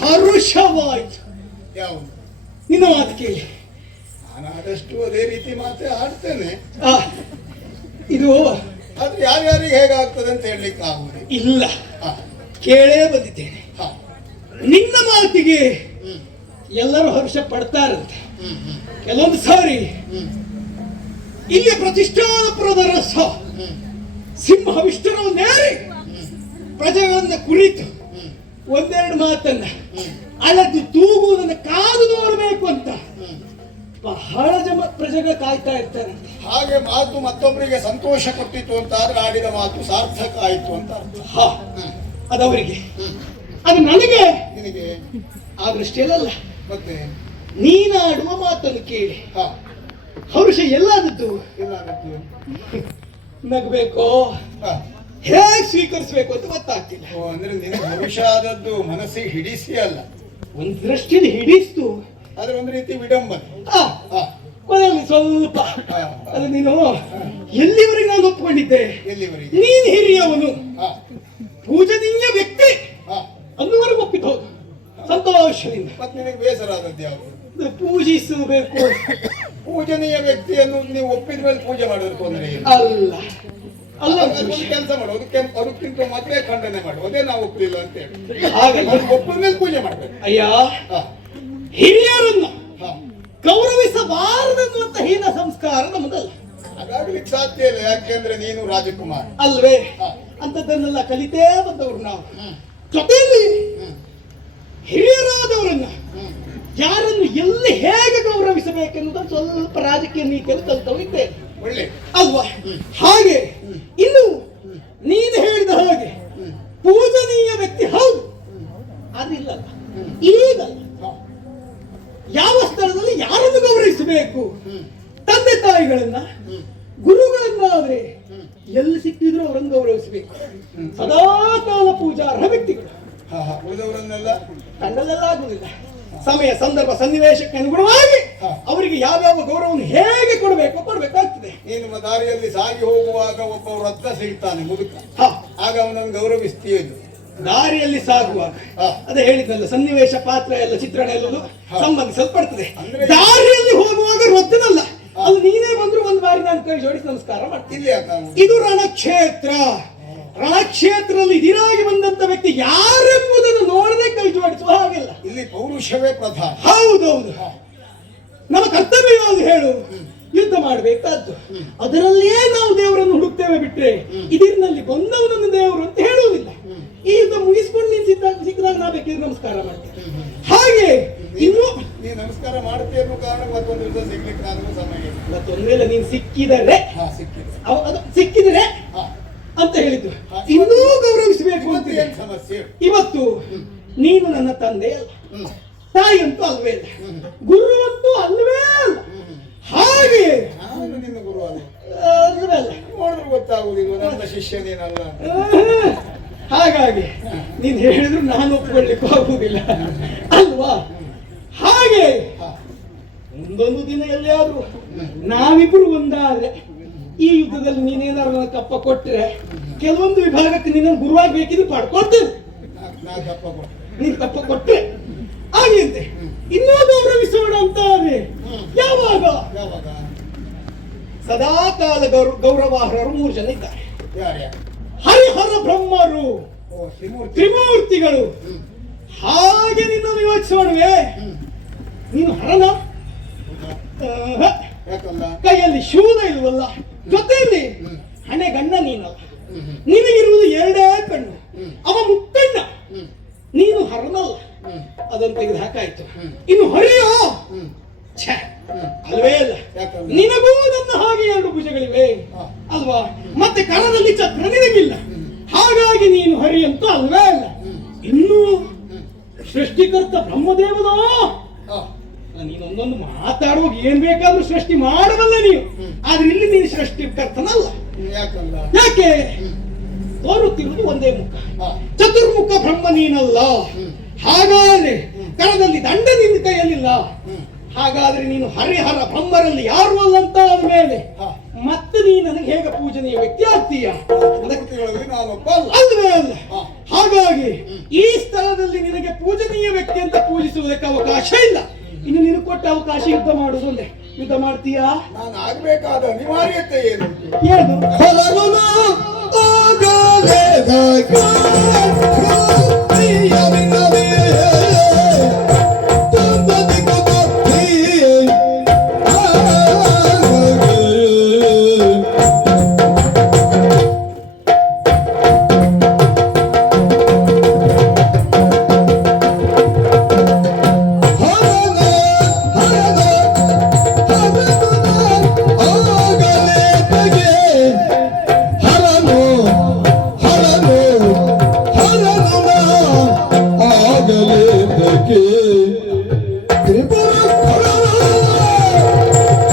ಹರುಷವಾಯ್ತು. ಯಾವುದು? ನಿನ್ನ ಮಾತು ಕೇಳಿ. ನಾನು ಆದಷ್ಟು ಅದೇ ರೀತಿ ಮಾತ್ರ ಆಡ್ತೇನೆ. ಇದು ಆದ್ರೆ ಯಾರ್ಯಾರಿಗೆ ಹೇಗಾಗ್ತದೆ ಅಂತ ಹೇಳಲಿಕ್ಕೆ ಆಗುವುದಿಲ್ಲ. ಇಲ್ಲ, ಕೇಳೇ ಬಂದಿದ್ದೇನೆ. ನಿನ್ನ ಮಾತಿಗೆ ಎಲ್ಲರೂ ಹರ್ಷ ಪಡ್ತಾರಂತೆ. ಕೆಲವೊಂದು ಸಾರಿ ಇಲ್ಲಿ ಪ್ರತಿಷ್ಠಾನಪುರದ ರಸ ಸಿಂಹ ವಿಷ್ಣುರವನ್ನೇರಿ ಪ್ರಜೆಗಳನ್ನ ಕುರಿತು ಒಂದೆರಡು ಮಾತನ್ನ ಅಳದು ತೂಗುವುದನ್ನು ಕಾದು ನೋಡಬೇಕು ಅಂತ ಬಹಳ ಪ್ರಜೆಗಳು ಕಾಯ್ತಾ ಇರ್ತಾರಂತೆ. ಹಾಗೆ ಮಾತು ಮತ್ತೊಬ್ಬರಿಗೆ ಸಂತೋಷ ಕೊಟ್ಟಿತ್ತು ಅಂತ ಆದ್ರೆ ಆಡಿದ ಮಾತು ಸಾರ್ಥಕ ಆಯಿತು ಅಂತ ಅರ್ಥ. ಹಾ, ಅದವರಿಗೆ. ಅದು ನನಗೆ ನಿನಗೆ ಆ ದೃಷ್ಟಿಯಲ್ಲ. ಮತ್ತೆ ನೀನಾಡುವ ಮಾತನ್ನು ಕೇಳಿ ಹಾ ಹರುಷ ಎಲ್ಲಾದದ್ದು ಏನಾಗತ್ತು? ನಗಬೇಕೋ ಹಾ. ಹೇಗೆ ಸ್ವೀಕರಿಸಬೇಕು ಅಂತ ಗೊತ್ತಾಗ್ತಿಲ್ಲ. ಓ, ಅಂದ್ರೆ ನಿನಗೆ ಭವಿಷ್ಯ ಆದದ್ದು ಮನಸ್ಸಿಗೆ ಹಿಡಿಸಿ ಅಲ್ಲ, ಒಂದು ದೃಷ್ಟಿಯಲ್ಲಿ ಹಿಡಿಸ್ತು. ಆದ್ರೆ ಒಂದು ರೀತಿ ವಿಡಂಬನೆ. ಆ, ಹಾ ಕೊನೆಯಲ್ಲಿ ಸ್ವಲ್ಪ ಹಾ. ಅದು ನೀನು ಎಲ್ಲಿವರೆಗೆ ನಾನು ಒಪ್ಪಿಕೊಂಡಿದ್ದೆ. ಎಲ್ಲಿವರೆಗೆ? ನೀನ್ ಹಿರಿಯವನು, ಹಾ ಪೂಜನೀಯ ವ್ಯಕ್ತಿ ಹಾ. ಅನ್ನುವರೆಗೆ ಒಪ್ಪಿದ್ದು ಸಂತೋಷದಿಂದ. ಮತ್ತೆ ನಿನಗೆ ಬೇಸರ ಆದದ್ದು ಯಾವುದು? ಅದು ಪೂಜಿಸಬೇಕು. ಪೂಜನೀಯ ವ್ಯಕ್ತಿಯನ್ನು ನೀವು ಒಪ್ಪಿದ ಮೇಲೆ ಪೂಜೆ ಮಾಡೋದು ತೊಂದರೆ ಇಲ್ಲ. ಅಲ್ಲ ಅಲ್ಲ ಒಂದು ಕೆಲಸ ಮಾಡು, ಅದಕ್ಕಿಂತ ಮೊದಲೇ ಖಂಡನೆ ಮಾಡು, ಅದೇ ನಾವು ಒಪ್ಪಲಿಲ್ಲ ಅಂತ ಹೇಳಿ. ಹಾಗಲ್ಲ. ಅವ್ರು ಒಪ್ಪಿದ ಮೇಲೆ ಪೂಜೆ ಮಾಡ್ಬೇಕು. ಅಯ್ಯ, ಹಾ ಹಿರಿಯರನ್ನ ಹಾ. ಗೌರವಿಸಬಾರದನ್ನುವಂತ ಹೀನ ಸಂಸ್ಕಾರ ನಮ್ಮದಲ್ಲ. ಹಾಗಾಗ್ಲಿಕ್ಕೆ ಸಾಧ್ಯ ಇಲ್ಲ, ಯಾಕೆಂದ್ರೆ ನೀನು ರಾಜಕುಮಾರ ಅಲ್ವೇ? ಹಾ. ಅಂತದನ್ನೆಲ್ಲ ಕಲಿತೇ ಬಂದವರು ನಾವು. ಜೊತೆಯಲ್ಲಿ ಹಿರಿಯರಾದವರನ್ನ ಯಾರನ್ನು ಎಲ್ಲಿ ಹೇಗೆ ಗೌರವಿಸಬೇಕೆನ್ನುವುದನ್ನು ಸ್ವಲ್ಪ ರಾಜಕೀಯ ನೀತಿಯಲ್ಲಿ ಕಲಿತವರಿದ್ದೇವೆ. ಒಳ್ಳೆ ಅಲ್ವಾ? ಹಾಗೆ ಇನ್ನು ನೀನು ಹೇಳಿದ ಹಾಗೆ ಪೂಜನೀಯ ವ್ಯಕ್ತಿ ಹೌದು, ಅದಿಲ್ಲ. ಈಗ ಯಾವ ಸ್ಥಳದಲ್ಲಿ ಯಾರನ್ನು ಗೌರವಿಸಬೇಕು? ತಂದೆ ತಾಯಿಗಳನ್ನ, ಗುರುಗಳನ್ನಾದ್ರೆ ಎಲ್ಲಿ ಸಿಕ್ಕಿದ್ರು ಅವರನ್ನು ಗೌರವಿಸಬೇಕು. ಸದಾ ಕಾಲ ಪೂಜಾರ್ಹ ವ್ಯಕ್ತಿಗಳು. ಉಳಿದವರನ್ನೆಲ್ಲ ಕಂಡಲ್ಲೆಲ್ಲ ಆಗುವುದಿಲ್ಲ. ಸಮಯ ಸಂದರ್ಭ ಸನ್ನಿವೇಶಕ್ಕೆ ಅನುಗುಣವಾಗಿ ಅವರಿಗೆ ಯಾವ್ಯಾವ ಗೌರವವನ್ನು ಹೇಗೆ ಕೊಡಬೇಕಾಗ್ತದೆ. ನೀನು ದಾರಿಯಲ್ಲಿ ಸಾಗಿ ಹೋಗುವಾಗ ಒಬ್ಬ ರತ್ನ ಸಿಗ್ತಾನೆ ಮುದುಕ, ಆಗ ಅವನನ್ನು ಗೌರವಿಸ್ತೀಯ. ದಾರಿಯಲ್ಲಿ ಸಾಗುವಾಗ ಅದೇ ಹೇಳಿದ್ನಲ್ಲ, ಸನ್ನಿವೇಶ ಪಾತ್ರ ಎಲ್ಲ ಚಿತ್ರಣ ಎಲ್ಲದು ಸಂಬಂಧಿಸಲ್ಪಡ್ತದೆ. ದಾರಿಯಲ್ಲಿ ಹೋಗುವಾಗ ರೊತ್ತನಲ್ಲ, ಅದು ನೀನೇ ಬಂದ್ರು ಒಂದು ಬಾರಿ ನಾನು ಕೈ ಜೋಡಿಸಿ ನಮಸ್ಕಾರ ಮಾಡ್ತೀನಿ. ಇದು ರಣಕ್ಷೇತ್ರ. ರಣಕ್ಷೇತ್ರದಲ್ಲಿ ಇದಿರಾಗಿ ಬಂದಂತ ವ್ಯಕ್ತಿ ಯಾರೆಂಬುದನ್ನು ನೋಡದೆ ಕೈ ಜೋಡಿಸುವ ಹಾಗಿಲ್ಲ. ಇಲ್ಲಿ ಪೌರುಷವೇ ಪ್ರಧಾನ. ಹೌದೌದು. ನಮ್ಮ ಕರ್ತವ್ಯ ಯಾವುದು ಹೇಳು? ಯುದ್ಧ ಮಾಡಬೇಕಾದ್ದು. ಅದರಲ್ಲಿಯೇ ನಾವು ದೇವರನ್ನು ಹುಡುಕ್ತೇವೆ ಬಿಟ್ರೆ ಇದಿರಿನಲ್ಲಿ ಬಂದವನನ್ನು ದೇವರು ಅಂತ ಹೇಳುವುದಿಲ್ಲ. ಈ ಯುದ್ಧ ಮುಗಿಸ್ಕೊಂಡು ನೀನು ಸಿಕ್ಕಿದಾಗ ನಾ ಬೇಕಿದ್ರೆ ನಮಸ್ಕಾರ ಮಾಡ್ತೇನೆ. ಹಾಗೆ ಇನ್ನು ನೀನು ನಮಸ್ಕಾರ ಮಾಡ್ತೀಯ ಅನ್ನೋ ಕಾರಣ ಮತ್ತೊಂದು ದಿವಸ ಸಿಗ್ಲಿಕ್ಕೆ ನಾನು ಸಮಯ ಮತ್ತೊಂದು ವೇಳೆ ನೀನು ಸಿಕ್ಕಿದರೆ ಸಿಕ್ಕಿದರೆ ಅಂತ ಹೇಳಿದ್ದು ಇನ್ನೂ ಗೌರವಿಸಬೇಕು ಅಂತ. ಸಮಸ್ಯೆ ಇವತ್ತು ನೀನು ನನ್ನ ತಂದೆ ಅಲ್ಲ, ತಾಯಿ ಅಂತೂ ಅಲ್ವೇ ಇಲ್ಲ, ಗುರು ಅಂತೂ ಅಲ್ವೇ ಅಲ್ಲ. ಹಾಗೆ ನಿನ್ನ ಗುರು ಅಲ್ಲ, ಅಲ್ವಲ್ಲ, ನೋಡಿದ್ರೆ ಗೊತ್ತಾಗುದಿಲ್ಲ ನನ್ನ ಶಿಷ್ಯ ನೀನಲ್ಲ. ಹಾಗಾಗಿ ನೀನ್ ಹೇಳಿದ್ರು ನಾನು ಒಪ್ಪಿಕೊಳ್ಳಿಕ್ಕೂ ಆಗುವುದಿಲ್ಲ ಅಲ್ವಾ? ಹಾಗೆ ಒಂದೊಂದು ದಿನ ಎಲ್ಲಿಯಾದ್ರೂ ನಾವಿಬ್ರು ಒಂದಾದ್ರೆ ಈ ಯುದ್ಧದಲ್ಲಿ ನೀನೇನಾದ್ರು ನನ್ನ ಕಪ್ಪ ಕೊಟ್ಟರೆ ಕೆಲವೊಂದು ವಿಭಾಗಕ್ಕೆ ನೀನು ಗುರುವಾಗಬೇಕಿದ್ರೆ ಪಡ್ಕೊಳ್ತೇನೆ. ನೀನು ಕಪ್ಪ ಕೊಟ್ಟರೆ ಹಾಗೆಂತೆ ಇನ್ನೂ ಗೌರವಿಸೋಣ ಅಂತ ಯಾವಾಗ ಸದಾ ಕಾಲ ಗೌರವಾರ್ಹರು 3 ಜನ ಇದ್ದಾರೆ. ಹರಿಹರ ಬ್ರಹ್ಮರು, ತ್ರಿಮೂರ್ತಿಗಳು. ಹಾಗೆ ನಿನ್ನನ್ನು ಯೋಚಿಸೋಣವೇ? ನೀನು ಹರನ, ಕೈಯಲ್ಲಿ ಶೂಲ ಇಲ್ವಲ್ಲ, ಜೊತೆಯಲ್ಲಿ ಹಣೆ ಗಣ್ಣ ನೀನಲ್ಲ, ನಿನಗಿರುವುದು 2 ಕಣ್ಣು, ಅವ ಮುಕ್ಕಣ್ಣ. ನೀನು ಹರನಲ್ಲ, ಅದನ್ನು ತೆಗೆದು ಹಾಕಾಯ್ತು. ಇನ್ನು ಹರಿಯೋ ಅಲ್ವೇ ಅಲ್ಲ, ನಿನಗೂ ನನ್ನ ಹಾಗೆ 2 ಭುಜಗಳಿವೆ ಅಲ್ವಾ? ಮತ್ತೆ ಕರದಲ್ಲಿ ಚಕ್ರ ನಿನಗಿಲ್ಲ, ಹಾಗಾಗಿ ನೀನು ಹರಿ ಅಂತೂ ಅಲ್ವೇ ಅಲ್ಲ. ಇನ್ನು ಸೃಷ್ಟಿಕರ್ತ ಬ್ರಹ್ಮದೇವನೋ, ನೀನೊಂದೊಂದು ಮಾತಾಡುವಾಗ ಏನ್ ಬೇಕಾದ್ರೂ ಸೃಷ್ಟಿ ಮಾಡಬಲ್ಲ ನೀವು, ಆದ್ರೆ ಇಲ್ಲಿ ನೀನು ಸೃಷ್ಟಿಕರ್ತನಲ್ಲ. ಯಾಕೆ? ತೋರುತ್ತಿರುವುದು ಒಂದೇ ಮುಖ, ಚತುರ್ಮುಖ ಬ್ರಹ್ಮ ನೀನಲ್ಲ. ಹಾಗಾದ್ರೆ ಕರದಲ್ಲಿ ದಂಡ ನಿನ್ನ ಕೈಯಲ್ಲಿಲ್ಲ, ಹಾಗಾದ್ರೆ ನೀನು ಹರಿಹರ ಬ್ರಹ್ಮರಲ್ಲಿ ಯಾರು ಅಲ್ಲ ಅಂತ ಆದ್ಮೇಲೆ ಮತ್ತೆ ನೀನು ನನಗೆ ಹೇಗೆ ಪೂಜನೀಯ ವ್ಯಕ್ತಿ ಆಗ್ತೀಯ? ಅಲ್ವೇ ಅಲ್ಲ. ಹಾಗಾಗಿ ಈ ಸ್ಥಳದಲ್ಲಿ ನಿನಗೆ ಪೂಜನೀಯ ವ್ಯಕ್ತಿ ಅಂತ ಪೂಜಿಸುವುದಕ್ಕೆ ಅವಕಾಶ ಇಲ್ಲ. ಇನ್ನು ನೀನು ಕೊಟ್ಟ ಅವಕಾಶ ಯುದ್ಧ ಮಾಡುವುದು ಒಂದೇ. ಯುದ್ಧ ಮಾಡ್ತೀಯಾ? ನಾನು ಆಗ್ಬೇಕಾದ ಅನಿವಾರ್ಯತೆ ಏನು?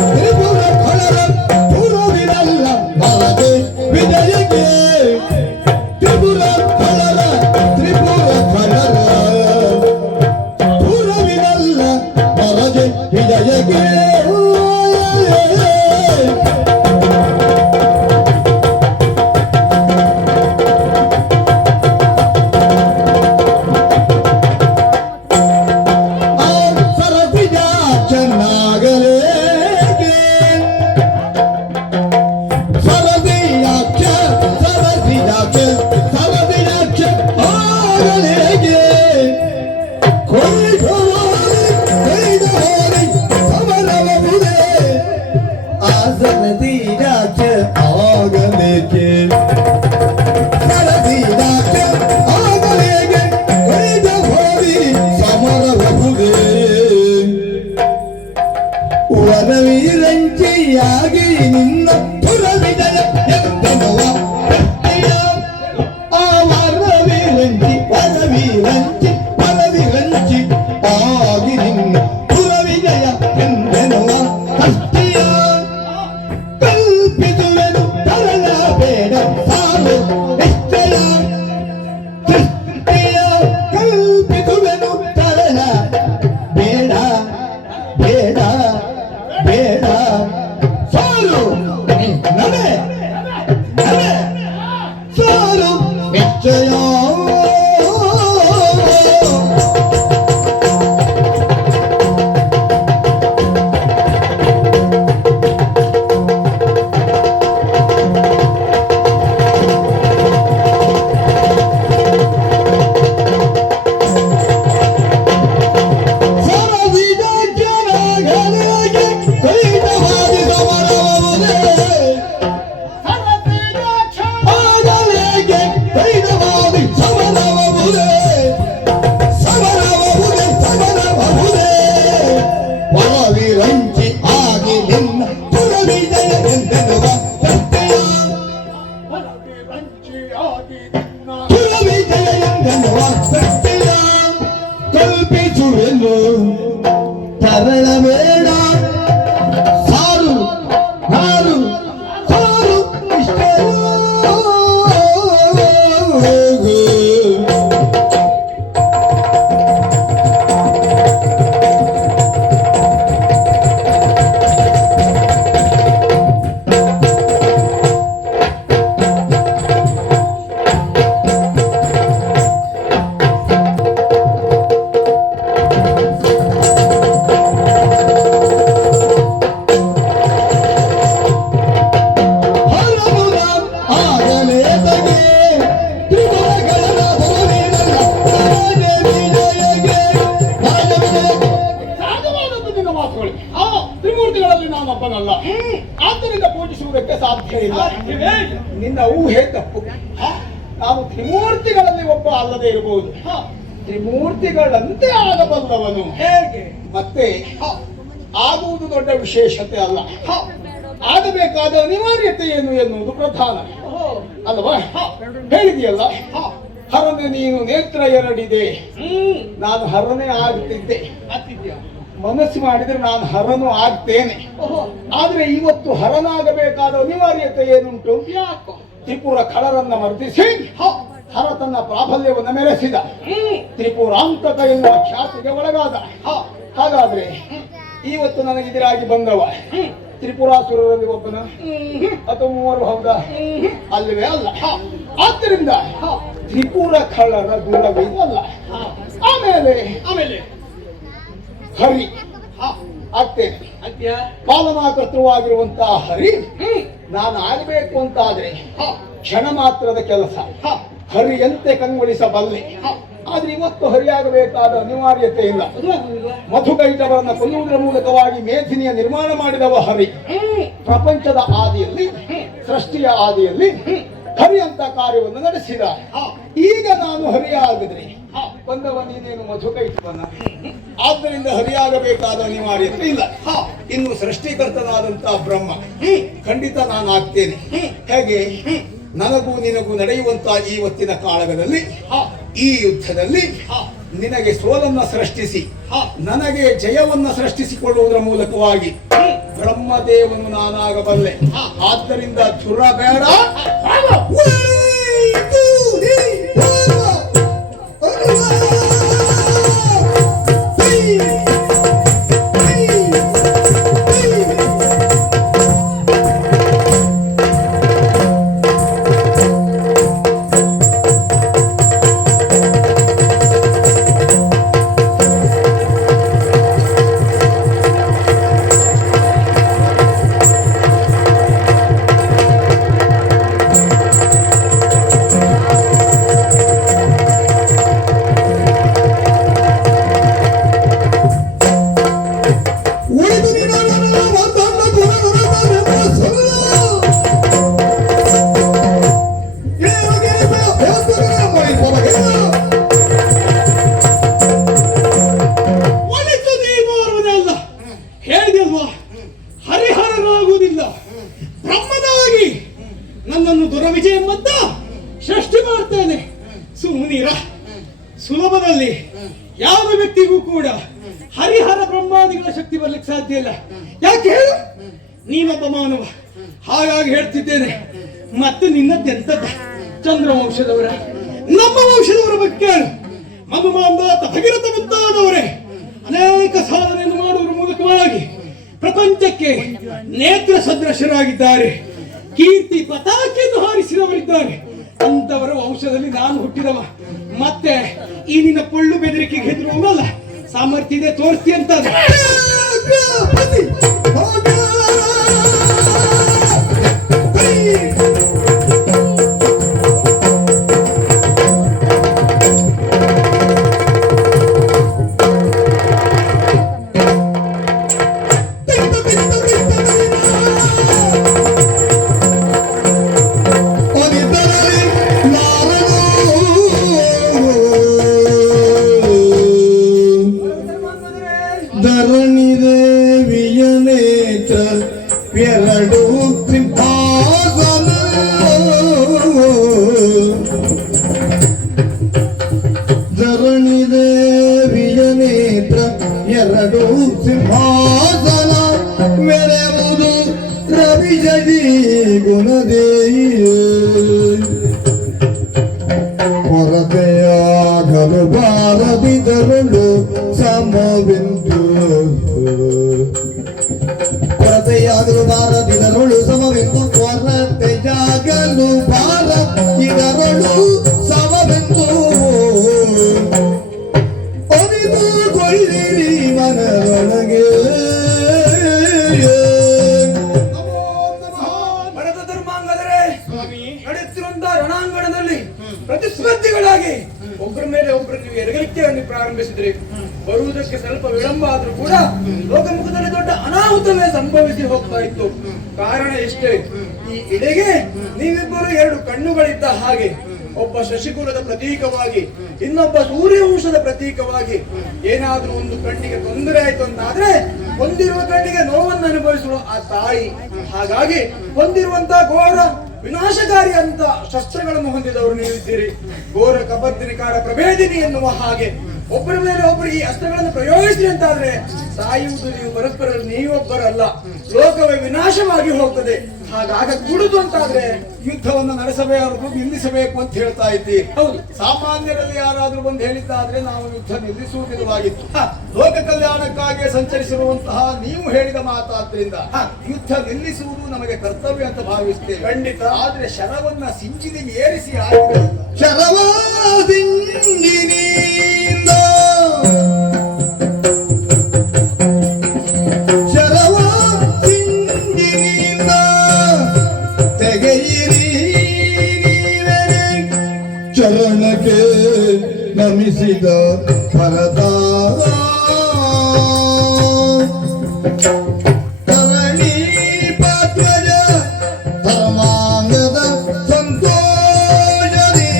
ತ್ರಿಪುರ ಖಳರ ಪುರವಿರಲ್ಲ ಬರದೆ ವಿಜಯಕ್ಕೆ ತ್ರಿಪುರ ಖಳರ ಪುರವಿರಲ್ಲ ಬರದೆ ವಿಜಯಕ್ಕೆ ವರವೀರಂಚಿಯಾಗಿ ನಿನ್ನ ಪುರವಿಜಯ ಎಂದೆನ್ನುವ ಆ ವರವೀರಂಚಿ ಆಗಿ ನಿನ್ನ ಪುರವಿಜಯ ಎಂದೆನ್ನುವ ಹಸ್ತಿಯ ಕಲ್ಪಿಸುವೆನು ತರಲ ಬೇಡ ಸಾಲು ನಿಶ್ಚಯ ಸೃಷ್ಟಿಯ ಕಲ್ಪಿಸುವೆನು ತರಲ ಬೇಡ ಬೇಡ ಬೇಡ ಸಾಲು ನಡೆ ನಡೆ ಸಾಲು ನಿಶ್ಚಯ ಕಲ್ಪಿಸುವೆನು ತರಳ ಬೇಡ ಸಾರು ನಾರು ಸಾರು ಇಷ್ಟ ತ್ರಿಮೂರ್ತಿಗಳಲ್ಲಿ ನಾನೊಬ್ಬನಲ್ಲ, ಆದ್ದರಿಂದ ಪೂಜಿಸುವುದಕ್ಕೆ ಸಾಧ್ಯ ಇಲ್ಲ. ನಿನ್ನ ಊಹೆ ತಪ್ಪು. ನಾನು ತ್ರಿಮೂರ್ತಿಗಳಲ್ಲಿ ಒಬ್ಬ ಅಲ್ಲದೆ ಇರಬಹುದು, ತ್ರಿಮೂರ್ತಿಗಳಂತೆ ಆಗಬಲ್ಲವನು. ಹೇಗೆ? ಮತ್ತೆ ಆಗುವುದು ದೊಡ್ಡ ವಿಶೇಷತೆ ಅಲ್ಲ, ಆಗಬೇಕಾದ ಅನಿವಾರ್ಯತೆ ಏನು ಎನ್ನುವುದು ಪ್ರಧಾನ ಅಲ್ವಾ? ಹೇಳಿದೆಯಲ್ಲ, ಹರನೆ ನೀನು ನೇತ್ರ ಎರಡಿದೆ, ನಾನು ಹರನೆ ಆಗುತ್ತಿದ್ದೆ. ಮನಸ್ಸು ಮಾಡಿದ್ರೆ ನಾನು ಹರನು ಆಗ್ತೇನೆ. ಆದ್ರೆ ಇವತ್ತು ಹರನಾಗಬೇಕಾದ ಅನಿವಾರ್ಯತೆ ಏನುಂಟು? ತ್ರಿಪುರ ಖಳರನ್ನ ಮರ್ದಿಸಿ ಹರ ತನ್ನ ಪ್ರಾಬಲ್ಯವನ್ನು ಮೆರೆಸಿದ, ತ್ರಿಪುರಾಂತಕ ಎನ್ನುವ ಖ್ಯಾತಿಗೆ ಒಳಗಾದ. ಹಾಗಾದ್ರೆ ಇವತ್ತು ನನಗಿದಿರಾಗಿ ಬಂದವ ತ್ರಿಪುರಾಸುರರಲ್ಲಿ ಒಬ್ಬನ ಅಥವಾ ಮೂವರು ಹೌದಾ? ಅಲ್ಲವೇ ಅಲ್ಲ. ಆದ್ದರಿಂದ ತ್ರಿಪುರ ಖಳರ ದೂರವಿದಲ್ಲ. ಆಮೇಲೆ ಹರಿ ಆಗ್ತೇನೆ. ಪಾಲನಾಕರ್ತೃವಾಗಿರುವಂತಹ ಹರಿ ನಾನು ಆಗಬೇಕು ಅಂತಾದ್ರೆ ಕ್ಷಣ ಮಾತ್ರದ ಕೆಲಸ, ಹರಿಯಂತೆ ಕಂಗೊಳಿಸಬಲ್ಲೆ. ಆದ್ರೆ ಇವತ್ತು ಹರಿಯಾಗಬೇಕಾದ ಅನಿವಾರ್ಯತೆ ಇಲ್ಲ. ಮಧುಕೈಟವರನ್ನ ಕೊಲ್ಲುವುದರ ಮೂಲಕವಾಗಿ ಮೇಧಿನಿಯ ನಿರ್ಮಾಣ ಮಾಡಿದವ ಹರಿ. ಪ್ರಪಂಚದ ಆದಿಯಲ್ಲಿ, ಸೃಷ್ಟಿಯ ಆದಿಯಲ್ಲಿ ಹರಿ ಅಂತ ಕಾರ್ಯವನ್ನು ನಡೆಸಿದ. ಈಗ ನಾನು ಹರಿಯಾಗಿದ್ರೆ ಬಂದವ ನೀನೇನು ಮಧುಕೈಟವನ. ಆದ್ದರಿಂದ ಹರಿಯಾಗಬೇಕಾದ ಅನಿವಾರ್ಯತೆ ಇಲ್ಲ. ಇನ್ನು ಸೃಷ್ಟಿಕರ್ತನಾದಂತಹ ಬ್ರಹ್ಮ ಖಂಡಿತ ನಾನು ಆಗ್ತೇನೆ. ಹೇಗೆ? ನನಗೂ ನಿನಗೂ ನಡೆಯುವಂತಹ ಇವತ್ತಿನ ಕಾಳಗದಲ್ಲಿ, ಈ ಯುದ್ಧದಲ್ಲಿ ನಿನಗೆ ಸೋಲನ್ನ ಸೃಷ್ಟಿಸಿ ನನಗೆ ಜಯವನ್ನ ಸೃಷ್ಟಿಸಿಕೊಳ್ಳುವುದರ ಮೂಲಕವಾಗಿ ಬ್ರಹ್ಮದೇವನು ನಾನಾಗಬಲ್ಲೆ. ಆದ್ದರಿಂದ ಚುರ ಬೇಡ. ಹರಿಹರನಾಗುವುದಿಲ್ಲ, ಬ್ರಹ್ಮನಾಗಿ ನನ್ನನ್ನು ದುರವಿಜಯ ಮದ್ದ ಸೃಷ್ಟಿ ಮಾಡ್ತೇನೆ. ಸುಮ್ಮನಿರ. ಸುಲಭದಲ್ಲಿ ಯಾವ ವ್ಯಕ್ತಿಗೂ ಕೂಡ ಹರಿಹರ ಬ್ರಹ್ಮಾದಿಗಳ ಶಕ್ತಿ ಬರ್ಲಿಕ್ಕೆ ಸಾಧ್ಯ ಇಲ್ಲ. ಯಾಕೆ ಹೇಳು? ನೀನೊಬ್ಬ ಮಾನವ, ಹಾಗಾಗಿ ಹೇಳ್ತಿದ್ದೇನೆ. ಮತ್ತೆ ನಿನ್ನದ್ದೆಂತದ್ದ? ಚಂದ್ರವಂಶದವರ, ನಮ್ಮ ವಂಶದವರ ಬಗ್ಗೆ ಹೇಳು. ಮಧುಮಾಂದಾತ ಭಗೀರಥ ಮುಂತಾದವರೇ ಅನೇಕ ಸಾಧನೆಯನ್ನು ಮಾಡುವುದರ ಮೂಲಕವಾಗಿ ಪ್ರಪಂಚಕ್ಕೆ ನೇತ್ರ ಸದೃಶರಾಗಿದ್ದಾರೆ. ಕೀರ್ತಿ ಪತಾಕೆಯನ್ನು ಹಾರಿಸಿದವರಿದ್ದಾರೆ. ಅಂತವರ ವಂಶದಲ್ಲಿ ನಾನು ಹುಟ್ಟಿದವ. ಮತ್ತೆ ಈ ನಿನ್ನ ಪೊಳ್ಳು ಬೆದರಿಕೆಗೆ ಹೆದರುವುದಲ್ಲ, ಸಾಮರ್ಥ್ಯ ಇದೆ ತೋರಿಸ್ತಿ ಅಂತ. ಧರಣಿ ದೇವಿಯ ನೇತ್ರ ಎರಡು ಸಿಂಹಾಸನ, ಧರಣಿ ದೇವಿಯ ನೇತ್ರ ಎರಡು ಸಿಂಹಾಸನ, ಮೆರೆವುದು ರವಿಜಿ ಗುಣದೇವಿಯೇ. ಕೊರತೆಯಾಗಲು ಬಾರದಿದರಳು ಸಮವೆಂದು, ಕೊರತೆಯಾಗಲು ಬಾರದಿದರಳು ಸಮವೆಂದು, ಕೊರತೆಯಾಗಲು ಬಾರದಿದರಳು ಸಮವೆಂದು ಅರಿತುಕೊಳ್ಳಿರಿ ಮನದೊಳಗೆ. ನಡೆಯುತ್ತಿರುವಂತಹ ರಣಾಂಗಣದಲ್ಲಿ ಪ್ರತಿಸ್ಪರ್ಧಿಗಳಾಗಿ ಒಬ್ಬರ ಮೇಲೆ ಒಬ್ಬರು ನೀವು ಎರಗಲಿಕ್ಕೆ ಪ್ರಾರಂಭಿಸಿದ್ರಿ. ಬರುವುದಕ್ಕೆ ಸ್ವಲ್ಪ ವಿಳಂಬ ಆದ್ರೂ ಕೂಡ ಲೋಕಮುಖದಲ್ಲಿ ದೊಡ್ಡ ಅನಾಹುತವೇ ಸಂಭವಿಸಿ ಹೋಗ್ತಾ ಇತ್ತು. ಕಾರಣ ಎಷ್ಟೇ, ಈ ಇಡೆಗೆ ನೀವಿಬ್ಬರು ಎರಡು ಕಣ್ಣುಗಳಿದ್ದ ಹಾಗೆ, ಒಬ್ಬ ಶಶಿಕುಲದ ಪ್ರತೀಕವಾಗಿ, ಇನ್ನೊಬ್ಬ ಸೂರ್ಯವಂಶದ ಪ್ರತೀಕವಾಗಿ. ಏನಾದ್ರೂ ಒಂದು ಕಣ್ಣಿಗೆ ತೊಂದರೆ ಆಯ್ತು ಅಂತಾದ್ರೆ ಹೊಂದಿರುವ ಕಣ್ಣಿಗೆ ನೋವನ್ನು ಅನುಭವಿಸುವ ಆ ತಾಯಿ. ಹಾಗಾಗಿ ಹೊಂದಿರುವಂತಹ ಘೋರ ವಿನಾಶಕಾರಿ ಅಂತ ಶಸ್ತ್ರಗಳನ್ನು ಹೊಂದಿದವರು ನೀವಿದ್ದೀರಿ. ಘೋರ ಕಬರ್ದಿನಿಕಾರ ಪ್ರಭೇದಿನಿ ಎನ್ನುವ ಹಾಗೆ ಒಬ್ಬರ ಮೇಲೆ ಒಬ್ಬರು ಈ ಅಸ್ತ್ರಗಳನ್ನು ಪ್ರಯೋಗಿಸಿ ಅಂತಾದ್ರೆ ಸಾಯುವುದು ನೀವು ಪರಸ್ಪರ, ನೀವೊಬ್ಬರಲ್ಲ, ಲೋಕವೇ ವಿನಾಶವಾಗಿ ಹೋಗ್ತದೆ. ಹಾಗಾಗ ಕೂಡುದು ಅಂತಾದ್ರೆ ಯುದ್ಧವನ್ನು ನಡೆಸಬೇಕು, ನಿಲ್ಲಿಸಬೇಕು ಅಂತ ಹೇಳ್ತಾ ಇದ್ದೀರಿ. ಹೌದು, ಸಾಮಾನ್ಯರಲ್ಲಿ ಯಾರಾದ್ರೂ ಬಂದು ಹೇಳಿದ್ದಾದ್ರೆ ನಾವು ಯುದ್ಧ ನಿಲ್ಲಿಸುವುದಿಲ್ಲವಾಗಿತ್ತು. ಲೋಕ ಕಲ್ಯಾಣಕ್ಕಾಗಿ ಸಂಚರಿಸಿರುವಂತಹ ನೀವು ಹೇಳಿದ ಮಾತಾದ್ರಿಂದ ಯುದ್ಧ ನಿಲ್ಲಿಸುವುದು ನಮಗೆ ಕರ್ತವ್ಯ ಅಂತ ಭಾವಿಸ್ತೇವೆ. ಖಂಡಿತ. ಆದ್ರೆ ಶರವನ್ನ ಸಿಂಚಿಗೆ ಏರಿಸಿ ಆಗಿದೆ. ಶರವಾದಿಂಗಿನಿಂದ ಶರವಾದಿಂಗಿನಿಂದ ತೆಗೆಯಿರಿ ನೀವೇ ಚರಣಕ್ಕೆ ನಮಿಸಿದ ಭರತಾರ. ಧರಣಿ ಪಾತ್ರಜ ಧರ್ಮಾಂಗದ ಸಂತೋಷದಿ